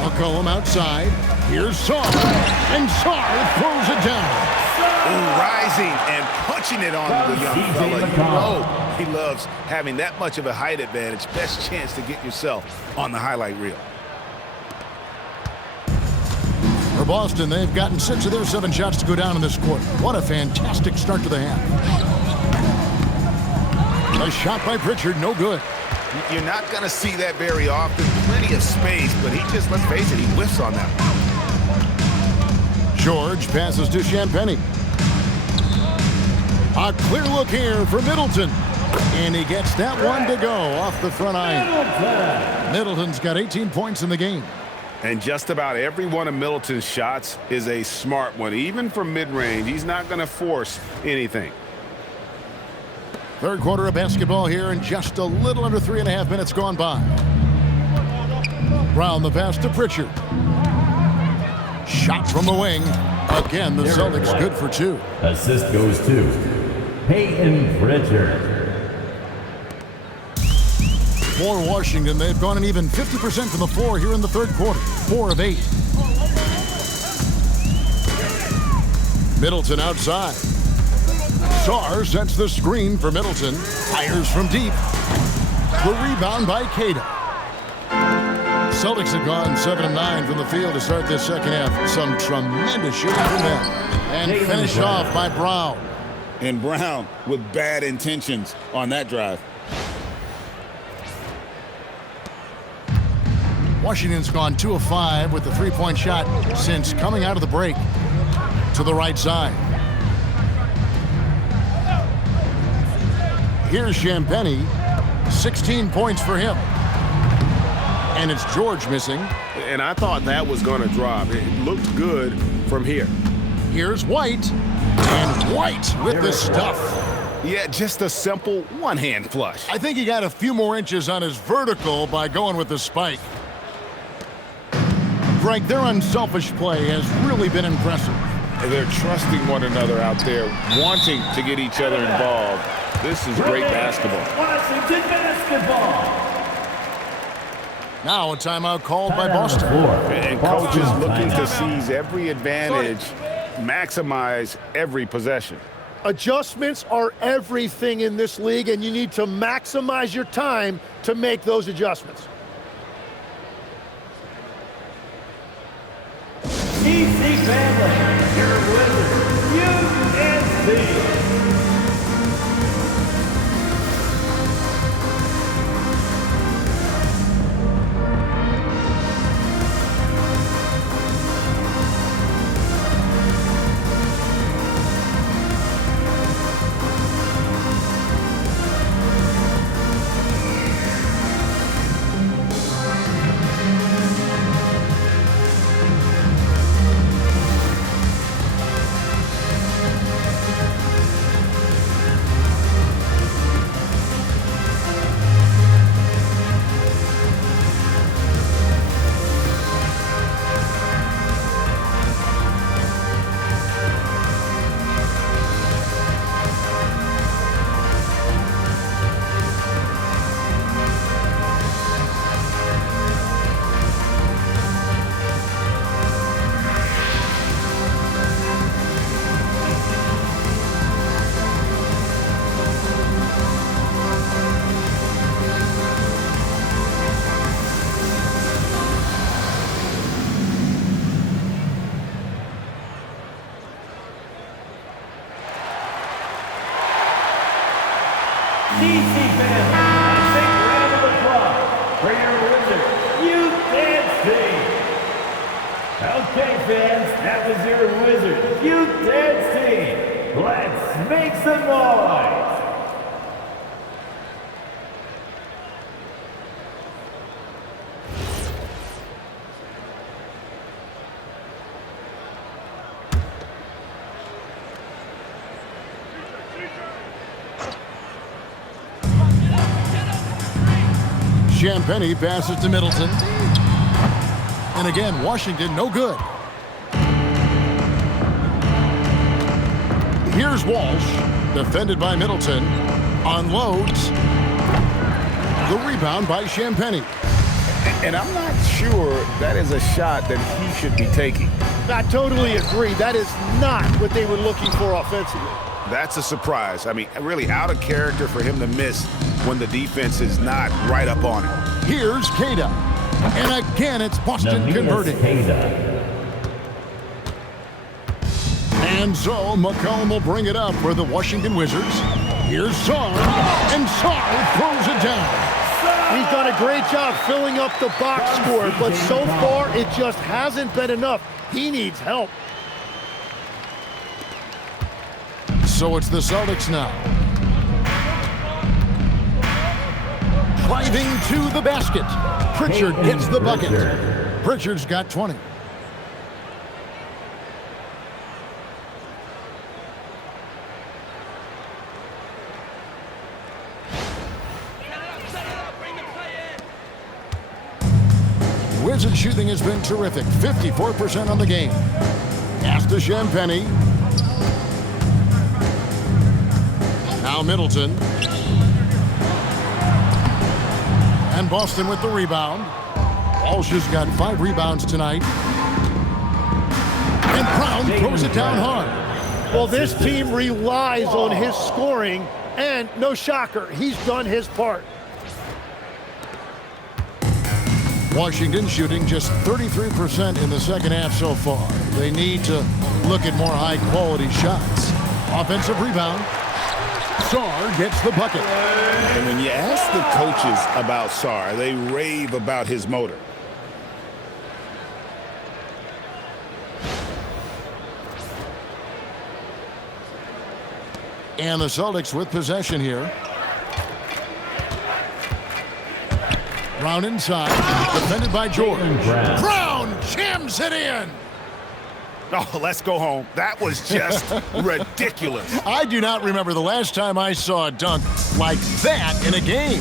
McCollum outside. Here's Saw. And Saw throws it down. Ooh, rising and punching it on the young fella. You know he loves having that much of a height advantage. Best chance to get yourself on the highlight reel. For Boston, they've gotten 6 of their 7 shots to go down in this quarter. What a fantastic start to the half. A shot by Pritchard, no good. You're not going to see that very often. Plenty of space, but he just, let's face it, he whiffs on that one. George passes to Champagnie. A clear look here for Middleton. And he gets that one to go off the front iron. Middleton's got 18 points in the game. And just about every one of Middleton's shots is a smart one. Even from mid-range, he's not going to force anything. Third quarter of basketball here and just a little under 3.5 minutes gone by. Brown the pass to Pritchard. Shot from the wing. Again, the Celtics good for 2. Assist goes to Peyton Pritchard. For Washington, they've gone an even 50% from the floor here in the third quarter. 4 of 8. Middleton outside. Sarr sets the screen for Middleton. Fires from deep. The rebound by Queta. Celtics have gone 7 of 9 from the field to start this second half. Some tremendous shooting from them. And finished off by Brown. And Brown with bad intentions on that drive. Washington's gone 2 of 5 with the 3-point shot since coming out of the break. To the right side. Here's Champagnie. 16 points for him. And it's George missing. And I thought that was going to drop. It looked good from here. Here's White. And White with the stuff. Yeah, just a simple one-hand flush. I think he got a few more inches on his vertical by going with the spike. Frank, their unselfish play has really been impressive. And they're trusting one another out there, wanting to get each other involved. This is great basketball. Washington basketball. Now a timeout called by Boston. And coaches looking to seize every advantage, maximize every possession. Adjustments are everything in this league, and you need to maximize your time to make those adjustments. DC family, your Wizards, UNC. DC fans, a big round of applause for your Wizards, Youth team. Okay, fans, that was your Wizards, Youth team. Let's make some noise. Champagnie passes to Middleton. And again, Washington no good. Here's Walsh, defended by Middleton. Unloads. The rebound by Champagnie. And I'm not sure that is a shot that he should be taking. I totally agree. That is not what they were looking for offensively. That's a surprise. I mean, really out of character for him to miss when the defense is not right up on him. Here's Queta. And again, it's Boston converting. And so McCollum will bring it up for the Washington Wizards. Here's Sarr. And Sarr throws it down. He's done a great job filling up the box score, but so far it just hasn't been enough. He needs help. So it's the Celtics now. Driving to the basket. Pritchard gets the bucket. Pritchard's got 20. Wizards shooting has been terrific. 54% on the game. Pass to Champagnie. Now Middleton. And Boston with the rebound. Walsh has got 5 rebounds tonight. And Brown throws it down hard. Well, this team relies on his scoring, and no shocker, he's done his part. Washington shooting just 33% in the second half so far. They need to look at more high-quality shots. Offensive rebound. Sarr gets the bucket. And when you ask the coaches about Sarr, they rave about his motor. And the Celtics with possession here. Brown inside, defended by George. Brown jams it in. Oh, let's go home. That was just ridiculous. I do not remember the last time I saw a dunk like that in a game.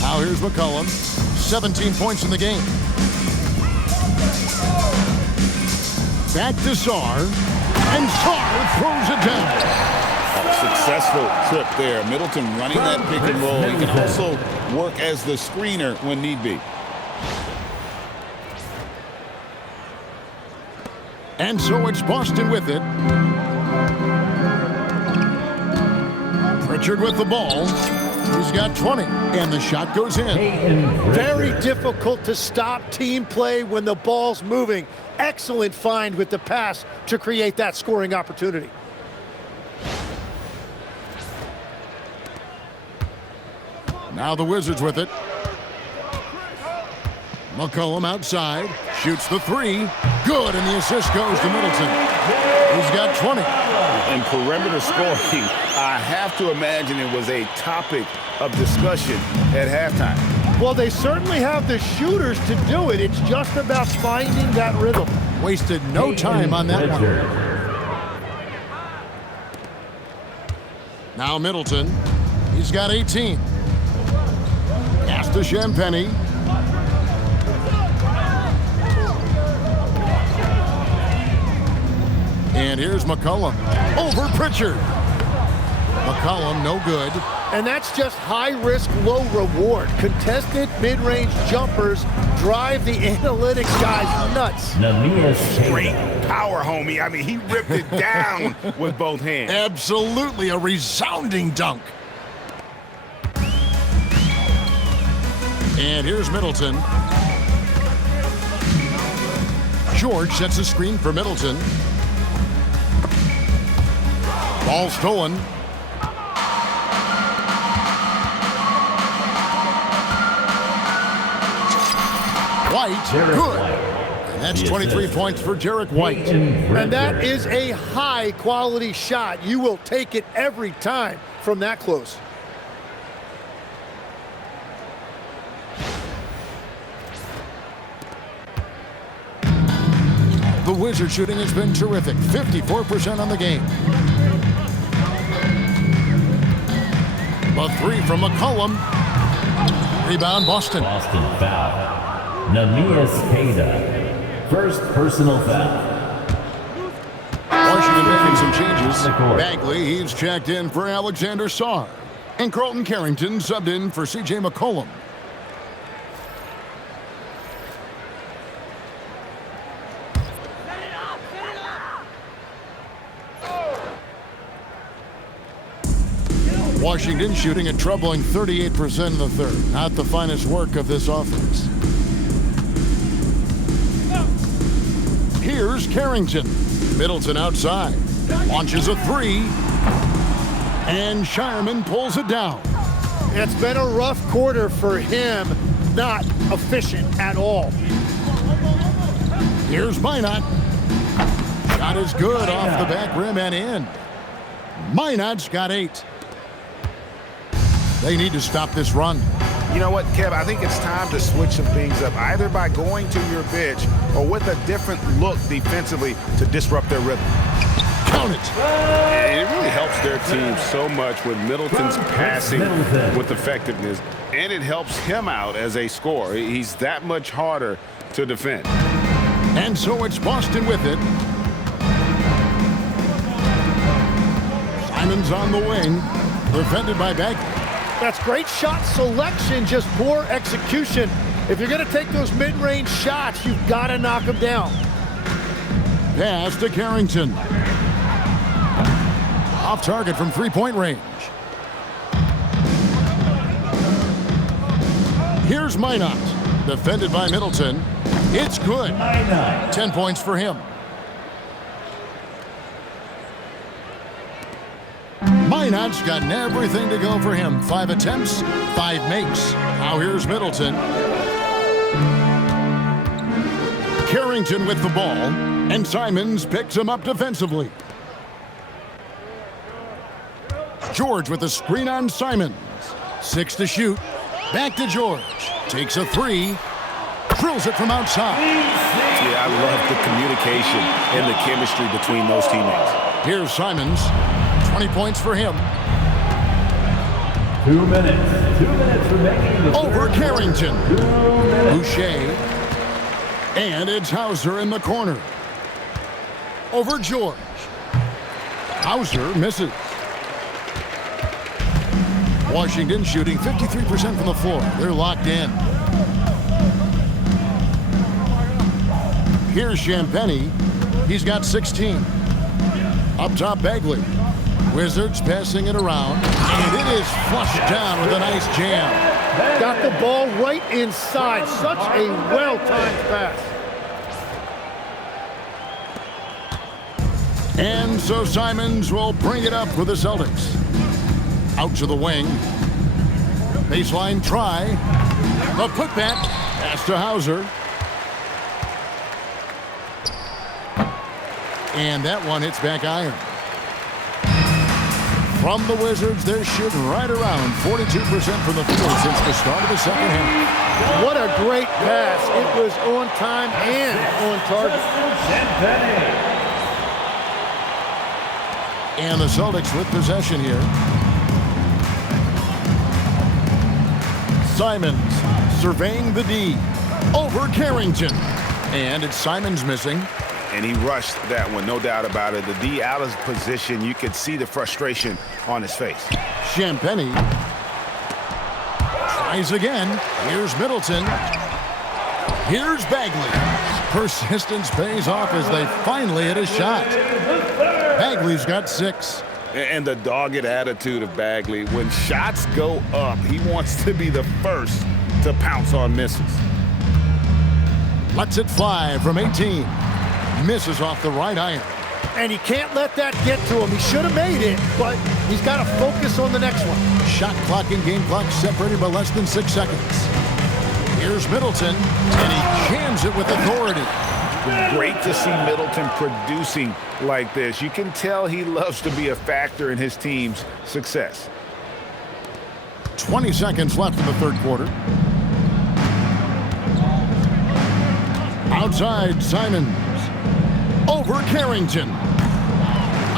Now here's McCollum. 17 points in the game. Back to Sarr. And Sarr throws it down. Successful trip there. Middleton running that pick and roll. He can also work as the screener when need be. And so it's Boston with it. Pritchard with the ball. He's got 20, and the shot goes in. Very difficult to stop team play when the ball's moving. Excellent find with the pass to create that scoring opportunity. Now the Wizards with it. McCollum outside, shoots the three. Good, and the assist goes to Middleton. He's got 20. And perimeter scoring, I have to imagine it was a topic of discussion at halftime. Well, they certainly have the shooters to do it. It's just about finding that rhythm. Wasted no time on that one. Now Middleton, he's got 18. Pass to Champagnie. And here's McCollum over Pritchard. McCollum no good. And that's just high risk, low reward. Contested mid-range jumpers drive the analytics guys nuts. Straight power, homie. I mean, he ripped it down with both hands. Absolutely a resounding dunk. And here's Middleton. George sets a screen for Middleton. Ball stolen. White, good. And that's 23 points for Derrick White. And that is a high-quality shot. You will take it every time from that close. The Wizard shooting has been terrific. 54% on the game. A three from McCollum. Rebound, Boston. Boston foul. Namias Queta. First personal foul. Washington making some changes. Bagley, he's checked in for Alexander Sarr. And Carlton Carrington subbed in for C.J. McCollum. Washington shooting a troubling 38% in the third. Not the finest work of this offense. Here's Carrington. Middleton outside. Launches a three. And Shireman pulls it down. It's been a rough quarter for him. Not efficient at all. Here's Minot. Shot is good off the back rim and in. Minot's got 8. They need to stop this run. You know what, Kev? I think it's time to switch some things up, either by going to your bench or with a different look defensively to disrupt their rhythm. Count it. And it really helps their team so much with Middleton's passing with effectiveness, and it helps him out as a scorer. He's that much harder to defend. And so it's Boston with it. Simon's on the wing, defended by Bagley. That's great shot selection, just poor execution. If you're going to take those mid-range shots, you've got to knock them down. Pass to Carrington. Off target from three-point range. Here's Minot, defended by Middleton. It's good. 10 points for him. Minot's gotten everything to go for him. 5 attempts, 5 makes. Now here's Middleton. Carrington with the ball, and Simons picks him up defensively. George with a screen on Simons. 6 to shoot. Back to George. Takes a 3. Drills it from outside. Yeah, I love the communication and the chemistry between those teammates. Here's Simons. 20 points for him. 2 minutes. 2 minutes remaining. Over Carrington. Boucher. And it's Hauser in the corner. Over George. Hauser misses. Washington shooting 53% from the floor. They're locked in. Here's Champagnie. He's got 16. Up top, Bagley. Wizards passing it around, and it is flushed down with a nice jam. Got the ball right inside. Such a well-timed pass. And so Simons will bring it up for the Celtics. Out to the wing. Baseline try. The putback. Pass to Hauser. And that one hits back iron. From the Wizards, they're shooting right around 42% from the field since the start of the second half. What a great pass. It was on time and on target. And the Celtics with possession here. Simons surveying the D. Over Carrington. And it's Simons missing. And he rushed that one, no doubt about it. The D out of position. You could see the frustration on his face. Champagnie tries again. Here's Middleton. Here's Bagley. Persistence pays off as they finally hit a shot. Bagley's got 6. And the dogged attitude of Bagley. When shots go up, he wants to be the first to pounce on misses. Lets it fly from 18. Misses off the right iron. And he can't let that get to him. He should have made it, but he's got to focus on the next one. Shot clock and game clock separated by less than 6 seconds. Here's Middleton, and he jams it with authority. Great to see Middleton producing like this. You can tell he loves to be a factor in his team's success. 20 seconds left in the third quarter. Outside, Simons. Over Carrington.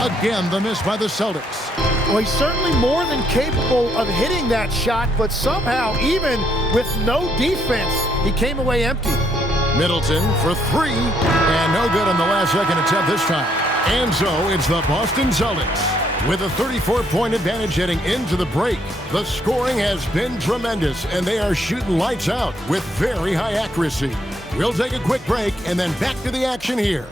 Again, the miss by the Celtics. Well, he's certainly more than capable of hitting that shot, but somehow, even with no defense, he came away empty. Middleton for 3, and no good on the last second attempt this time. And so it's the Boston Celtics with a 34-point advantage heading into the break. The scoring has been tremendous, and they are shooting lights out with very high accuracy. We'll take a quick break and then back to the action here.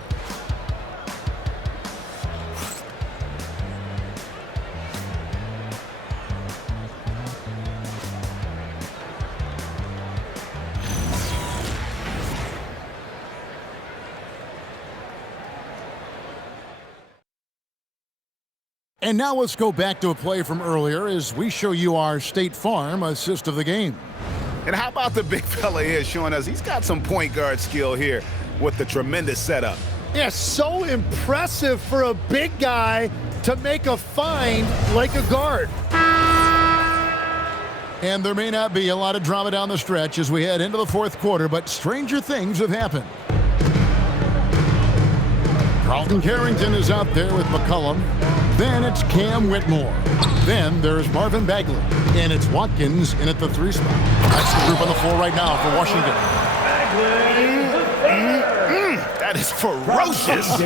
And now let's go back to a play from earlier as we show you our State Farm assist of the game. And how about the big fella here showing us he's got some point guard skill here with the tremendous setup. Yeah, so impressive for a big guy to make a find like a guard. And there may not be a lot of drama down the stretch as we head into the fourth quarter, but stranger things have happened. Carlton Carrington is out there with McCollum. Then it's Cam Whitmore. Then there's Marvin Bagley. And it's Watkins in at the 3 spot. That's the group on the floor right now for Washington. That is ferocious.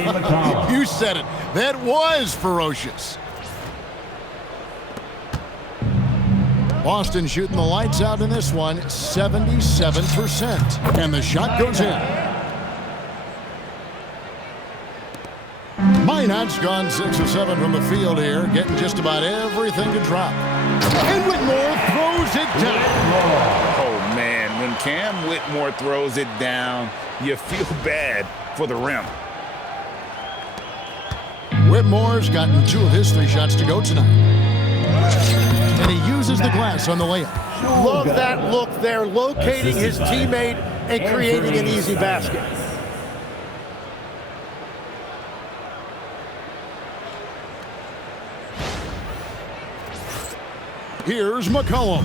You said it. That was ferocious. Boston shooting the lights out in this one, 77%. And the shot goes in. Minot's gone 6 of 7 from the field here, getting just about everything to drop. And Whitmore throws it down. Oh, man, when Cam Whitmore throws it down, you feel bad for the rim. Whitmore's gotten 2 of his 3 shots to go tonight. And he uses the glass on the layup. Love that look there, locating his teammate and creating an easy basket. Here's McCollum.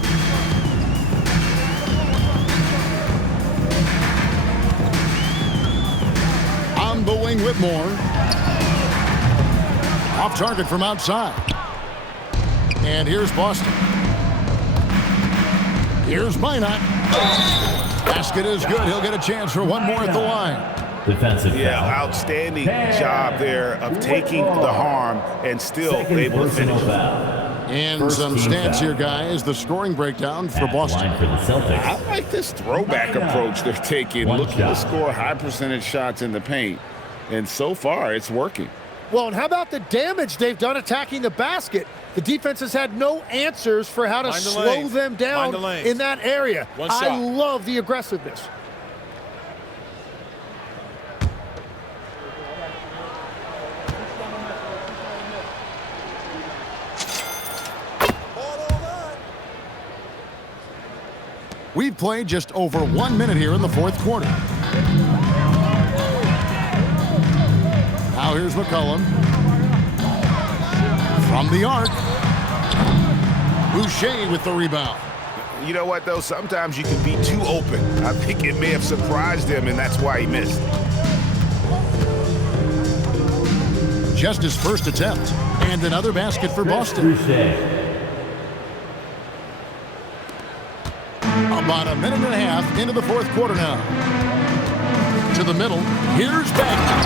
On the wing, Whitmore. Off target from outside. And here's Boston. Here's Minot. Basket is good. He'll get a chance for one more at the line. Defensive Yeah, foul. outstanding job there of taking the harm and still able to finish. Foul. And some stats here, guys. The scoring breakdown for Boston. For the Celtics. I like this throwback approach they're taking, looking to score high percentage shots in the paint. And so far, it's working. Well, and how about the damage they've done attacking the basket? The defense has had no answers for how to slow them down in that area. I love the aggressiveness. We've played just over 1 minute here in the fourth quarter. Now here's McCollum. From the arc. Boucher with the rebound. You know what, though? Sometimes you can be too open. I think it may have surprised him, and that's why he missed. Just his first attempt. And another basket for Boston. About a minute and a half into the fourth quarter now. To the middle. Here's Bagley.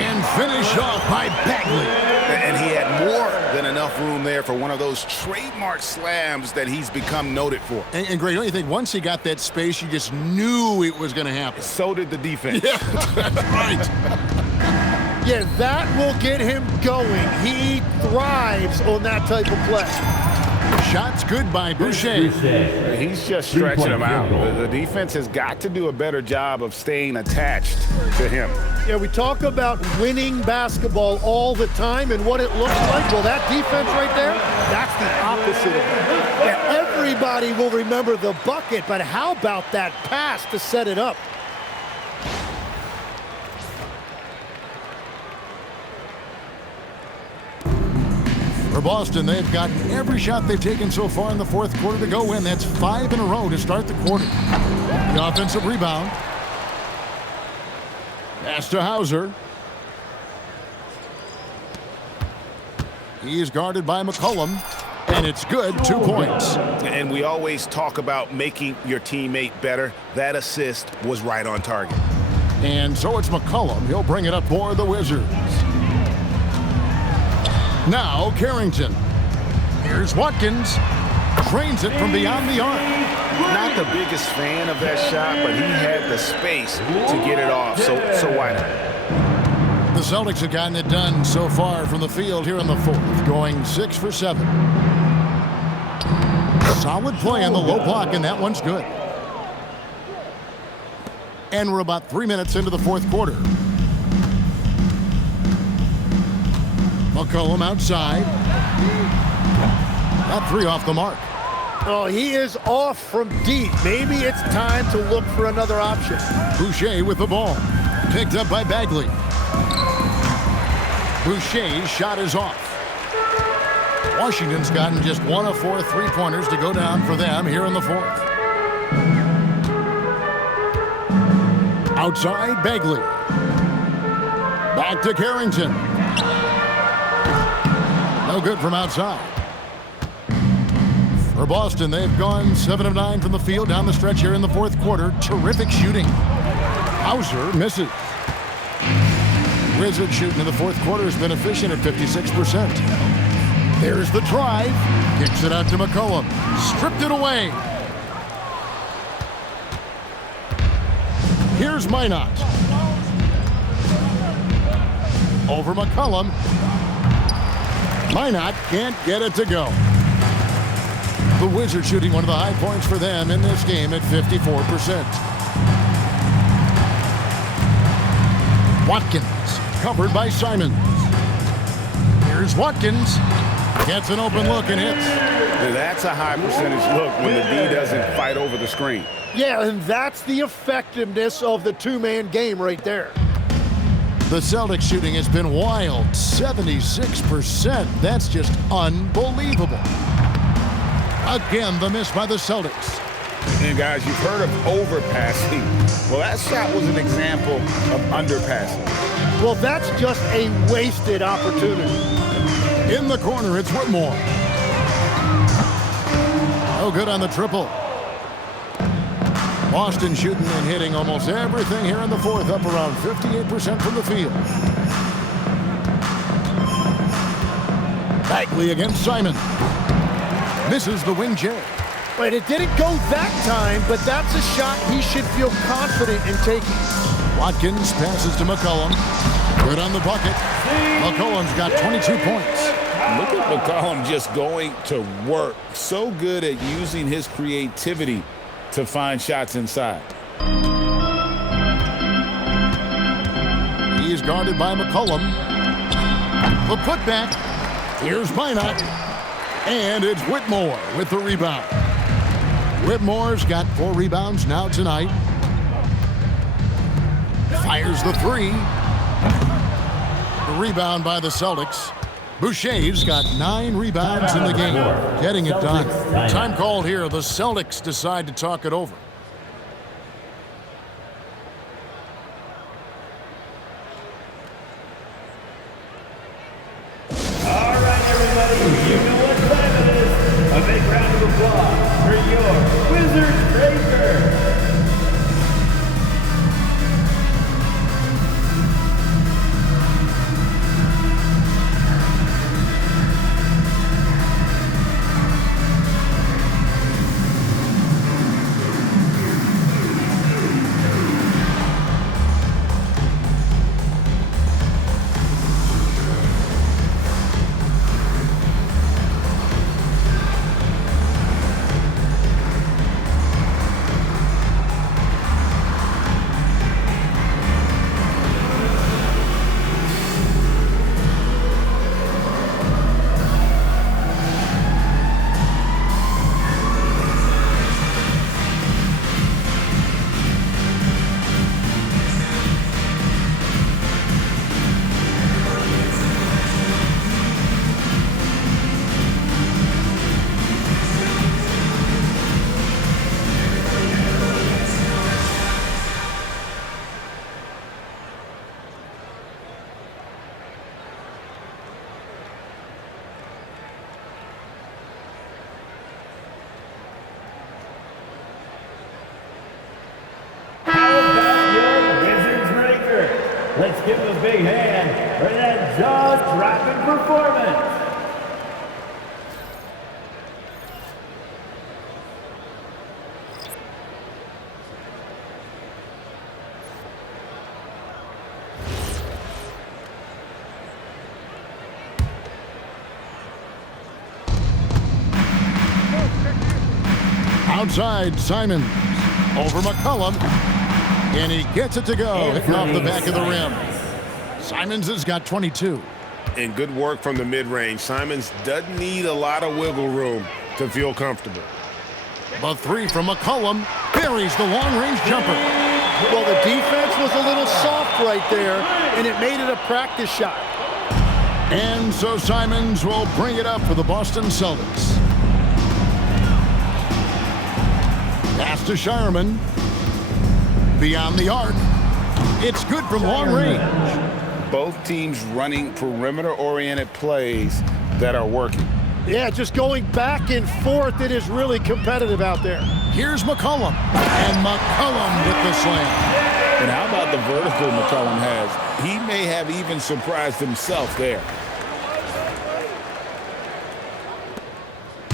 And finish off by Bagley. And he had more than enough room there for one of those trademark slams that he's become noted for. And Greg, don't you think once he got that space, you just knew it was going to happen? So did the defense. Yeah, that's right. Yeah, that will get him going. He thrives on that type of play. Shots good by Boucher. He's just stretching him out. The defense has got to do a better job of staying attached to him. Yeah, we talk about winning basketball all the time and what it looks like. Well, that defense right there, that's the opposite of it. Yeah, everybody will remember the bucket, but how about that pass to set it up? For Boston, they've gotten every shot they've taken so far in the fourth quarter to go in. That's 5 in a row to start the quarter. The offensive rebound. Pass to Hauser. He is guarded by McCollum, and it's good. 2 points. And we always talk about making your teammate better. That assist was right on target. And so it's McCollum. He'll bring it up for the Wizards. Now Carrington. Here's Watkins. Drains it from beyond the arc. Not the biggest fan of that shot, but he had the space to get it off, so why not? The Celtics have gotten it done so far from the field here in the fourth, going 6 for 7. Solid play on the low block, and that one's good. And we're about 3 minutes into the fourth quarter. McCollum outside. That 3 off the mark. Oh, he is off from deep. Maybe it's time to look for another option. Boucher with the ball. Picked up by Bagley. Boucher's shot is off. Washington's gotten just 1 of 4 3-pointers to go down for them here in the fourth. Outside, Bagley. Back to Carrington. No good from outside. For Boston, they've gone 7 of 9 from the field down the stretch here in the fourth quarter. Terrific shooting. Hauser misses. Wizards shooting in the fourth quarter has been efficient at 56%. There's the drive. Kicks it out to McCollum. Stripped it away. Here's Minot. Over McCollum. Minot can't get it to go. The Wizards shooting one of the high points for them in this game at 54%. Watkins, covered by Simons. Here's Watkins. Gets an open look and hits. That's a high percentage look when the D doesn't fight over the screen. Yeah, and that's the effectiveness of the two-man game right there. The Celtics shooting has been wild, 76%. That's just unbelievable. Again, the miss by the Celtics. And guys, you've heard of overpassing. Well, that shot was an example of underpassing. Well, that's just a wasted opportunity. In the corner, it's Whitmore. No good on the triple. Boston shooting and hitting almost everything here in the fourth, up around 58% from the field. Bagley against Simon. misses the wing J. But it didn't go that time, but that's a shot he should feel confident in taking. Watkins passes to McCollum. Good on the bucket. McCollum's got 22 points. Look at McCollum just going to work. So good at using his creativity to find shots inside. He is guarded by McCollum. The putback. Here's Minot. And it's Whitmore with the rebound. Whitmore's got 4 rebounds now tonight. Fires the 3. The rebound by the Celtics. Boucher's got 9 rebounds in the game. Getting it done. Time called here. The Celtics decide to talk it over. All right, everybody, you know what time it is. A big round of applause for your Wizards Breaker. Let's give him a big hand for that jaw-dropping performance. Outside, Simon. Over McCollum. And he gets it to go, hitting off the back of the rim. Simons has got 22. And good work from the mid-range. Simons doesn't need a lot of wiggle room to feel comfortable. The 3 from McCollum buries the long-range jumper. Well, the defense was a little soft right there, and it made it a practice shot. And so Simons will bring it up for the Boston Celtics. Pass to Shireman. Beyond the arc. It's good from long range. Both teams running perimeter-oriented plays that are working. Yeah, just going back and forth. It is really competitive out there. Here's McCollum. And McCollum with the slam. And how about the vertical McCollum has? He may have even surprised himself there.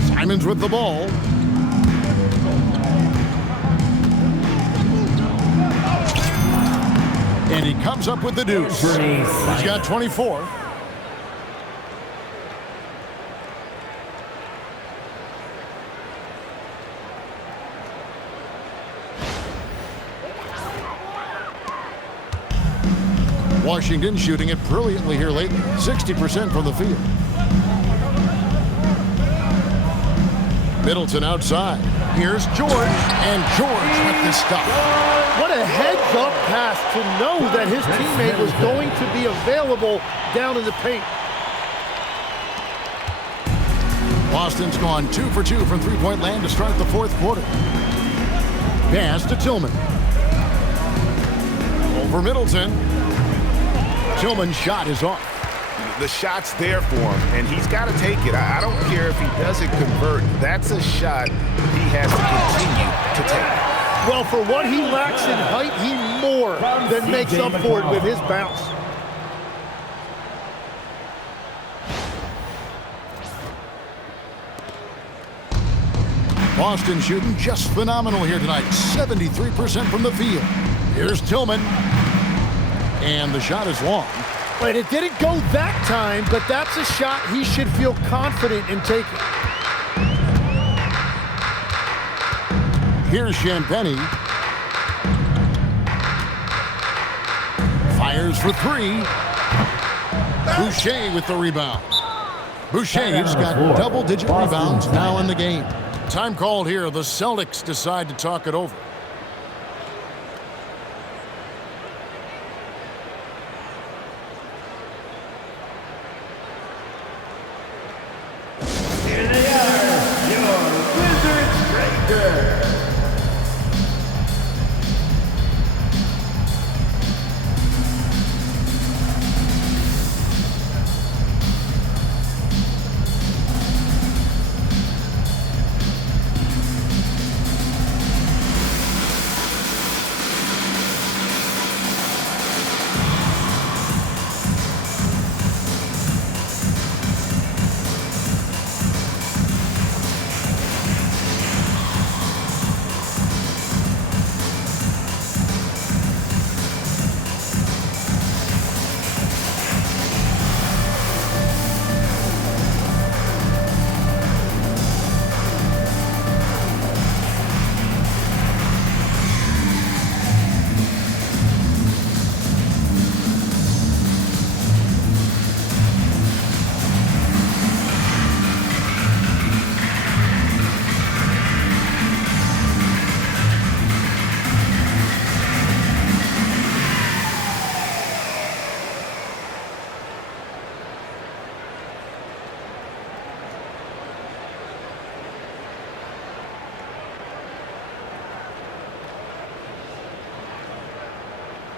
Simons with the ball. And he comes up with the deuce. He's got 24. Washington shooting it brilliantly here lately. 60% from the field. Middleton outside. Here's George. And George with the stop. What a heads-up pass to know that his teammate was going to be available down in the paint. Boston's gone 2 for 2 from three-point land to start the fourth quarter. Pass to Tillman. Over Middleton. Tillman's shot is off. The shot's there for him, and he's got to take it. I don't care if he doesn't convert. That's a shot he has to continue to take. Well, for what he lacks in height, he more than makes up for it with his bounce. Boston shooting just phenomenal here tonight. 73% from the field. Here's Tillman. And the shot is long. But it didn't go that time, but that's a shot he should feel confident in taking. Here's Champagnie. Fires for three. Boucher with the rebound. Boucher's got double-digit rebounds now in the game. Time called here. The Celtics decide to talk it over. Here they are, your Wizards Breaker.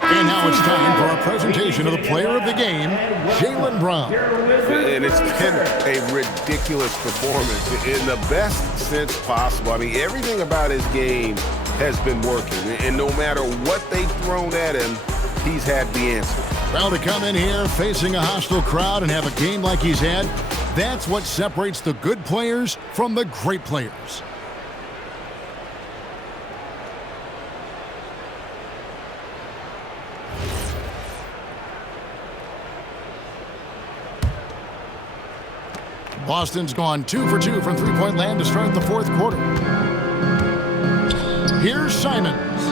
And now it's time for our presentation of the player of the game, Jaylen Brown. And it's been a ridiculous performance in the best sense possible. I mean, everything about his game has been working. And no matter what they've thrown at him, he's had the answer. Well, to come in here facing a hostile crowd and have a game like he's had, that's what separates the good players from the great players. Boston's gone 2 for 2 from three-point land to start the fourth quarter. Here's Simons.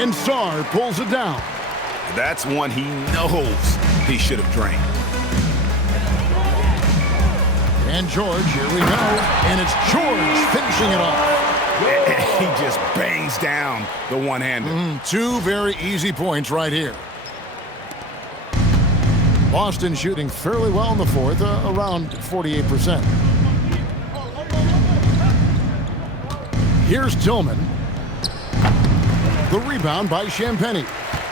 And Sarr pulls it down. That's one he knows he should have drained. And George, here we go. And it's George finishing it off. He just bangs down the one-hander. Two very easy points right here. Boston shooting fairly well in the fourth, around 48%. Here's Tillman. The rebound by Champagnie.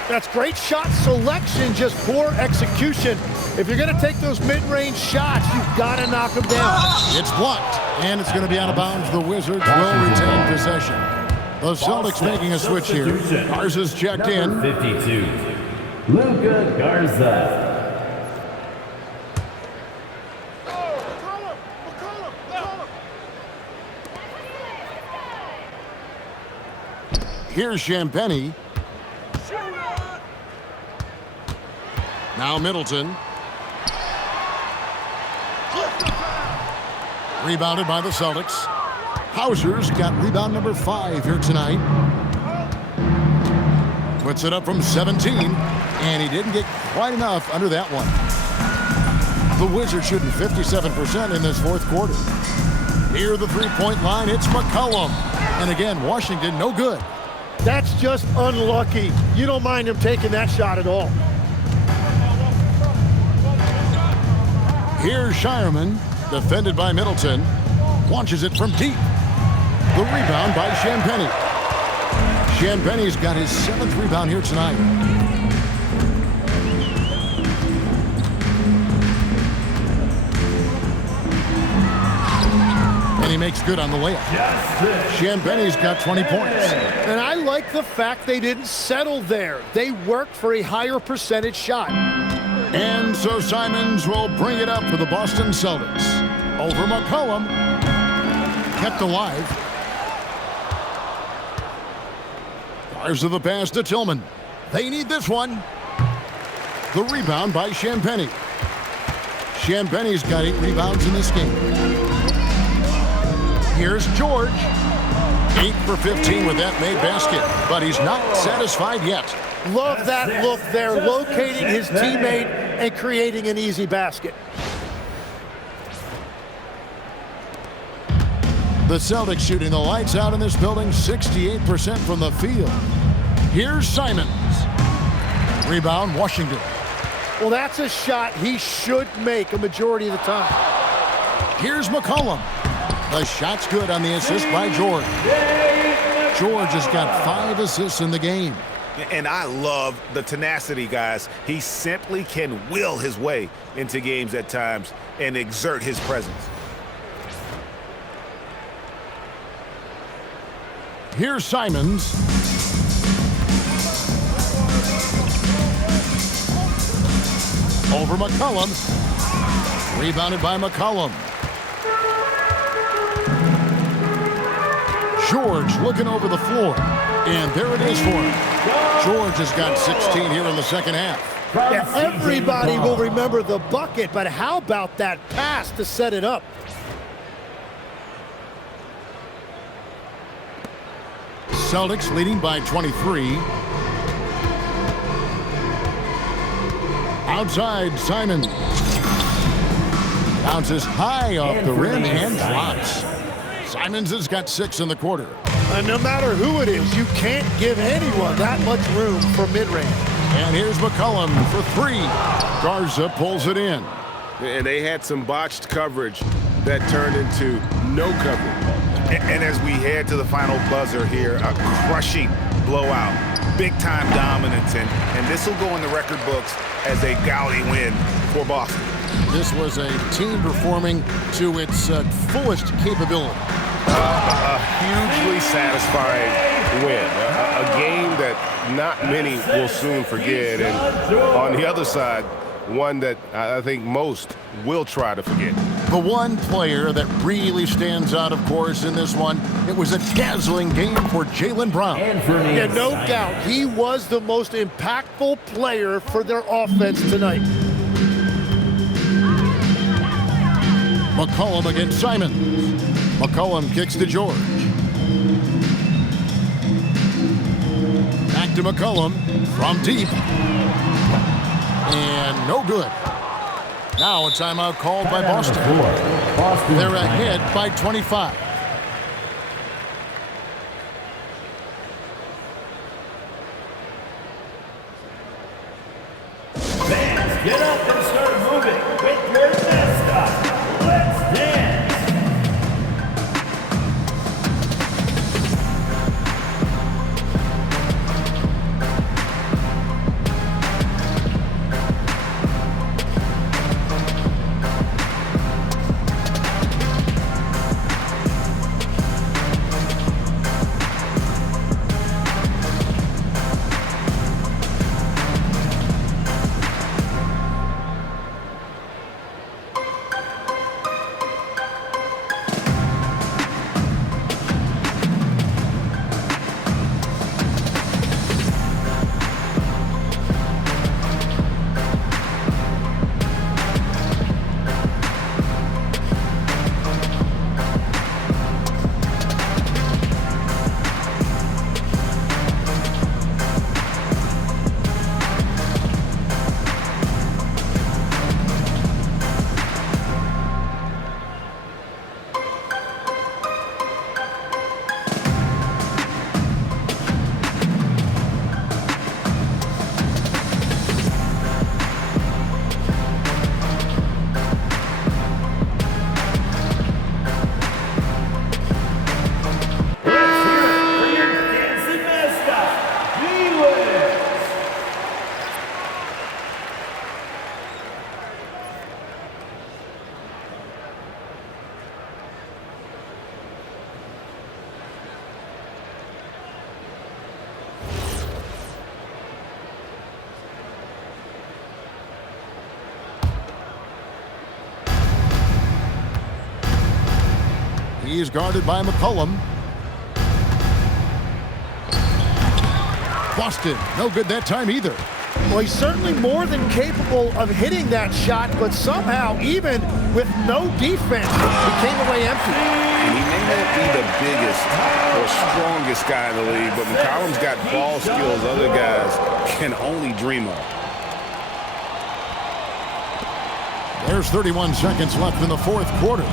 That's great shot selection, just poor execution. If you're going to take those mid-range shots, you've got to knock them down. It's blocked, and it's going to be out of bounds. The Wizards will retain possession. The Celtics making a switch here. Garza's checked in. 52. Luka Garza. Here's Champagnie. Now Middleton. Rebounded by the Celtics. Hauser's got rebound number 5 here tonight. Puts it up from 17, and he didn't get quite enough under that one. The Wizards shooting 57% in this fourth quarter. Near the three-point line, it's McCollum. And again, Washington no good. That's just unlucky. You don't mind him taking that shot at all. Here's Shireman, defended by Middleton. Launches it from deep. The rebound by Champagnie. Champagnie's got his 7th rebound here tonight. And he makes good on the layup. Champagnie's got 20 points. And I like the fact they didn't settle there. They worked for a higher percentage shot. And so Simons will bring it up for the Boston Celtics. Over McCollum. Kept alive. Fires to the pass to Tillman. They need this one. The rebound by Champagnie. Champagnie's got 8 rebounds in this game. Here's George. 8 for 15 with that made basket, but he's not satisfied yet. Love that look there, locating his teammate and creating an easy basket. The Celtics shooting the lights out in this building, 68% from the field. Here's Simons. Rebound, Washington. Well, that's a shot he should make a majority of the time. Here's McCollum. The shot's good on the assist by George. George has got 5 assists in the game. And I love the tenacity, guys. He simply can will his way into games at times and exert his presence. Here's Simons. Over McCollum. Rebounded by McCollum. George looking over the floor. And there it is for him. George has got 16 here in the second half. Yeah, everybody will remember the bucket, but how about that pass to set it up? Celtics leading by 23. Outside, Simon. Bounces high off the rim and drops. Simons has got 6 in the quarter. And no matter who it is, you can't give anyone that much room for mid-range. And here's McCollum for 3. Garza pulls it in. And they had some botched coverage that turned into no coverage. And as we head to the final buzzer here, a crushing blowout, big-time dominance, and this will go in the record books as a gaudy win for Boston. This was a team performing to its fullest capability. A hugely satisfying win, a game that not many will soon forget, and on the other side, one that I think most will try to forget. The one player that really stands out, of course, in this one, it was a dazzling game for Jaylen Brown. Yeah, no doubt, he was the most impactful player for their offense tonight. McCollum against Simons. McCollum kicks to George. Back to McCollum from deep. And no good. Now a timeout called by Boston. They're ahead by 25. Fans, get up and start moving with your mascot. Let's dance. He is guarded by McCollum. Boston, no good that time either. Well, he's certainly more than capable of hitting that shot, but somehow, even with no defense, he came away empty. And he may not be the biggest or strongest guy in the league, but McCollum's got ball skills other guys can only dream of. There's 31 seconds left in the fourth quarter.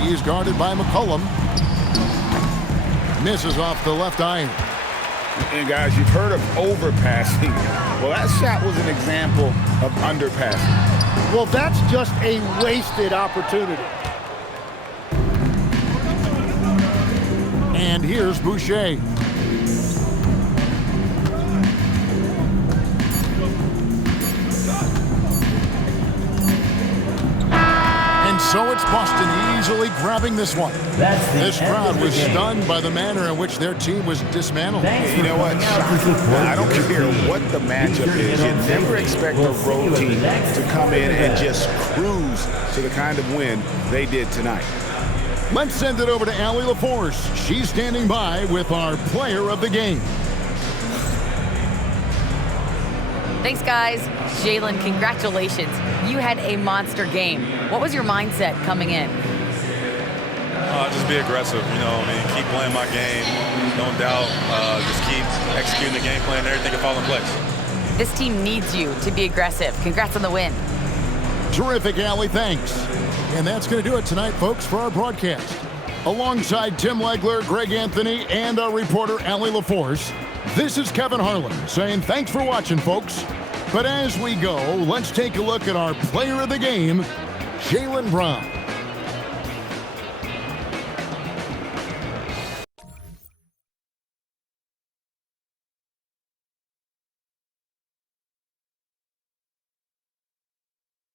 He's guarded by McCollum. Misses off the left iron. And guys, you've heard of overpassing. Well, that shot was an example of underpassing. Well, that's just a wasted opportunity. And here's Boucher. And so it's Boston easily grabbing this one. This crowd was stunned by the manner in which their team was dismantled. You know what? I don't care what the matchup is. You never expect a road team to come in and just cruise to the kind of win they did tonight. Let's send it over to Allie LaForce. She's standing by with our player of the game. Thanks, guys. Jalen, congratulations. You had a monster game. What was your mindset coming in? Just be aggressive, keep playing my game. No doubt, just keep executing the game plan and everything will fall in place. This team needs you to be aggressive. Congrats on the win. Terrific, Allie. Thanks. And that's going to do it tonight, folks, for our broadcast. Alongside Tim Legler, Greg Anthony, and our reporter, Allie LaForce, this is Kevin Harlan saying thanks for watching, folks. But as we go, let's take a look at our player of the game, Jaylen Brown.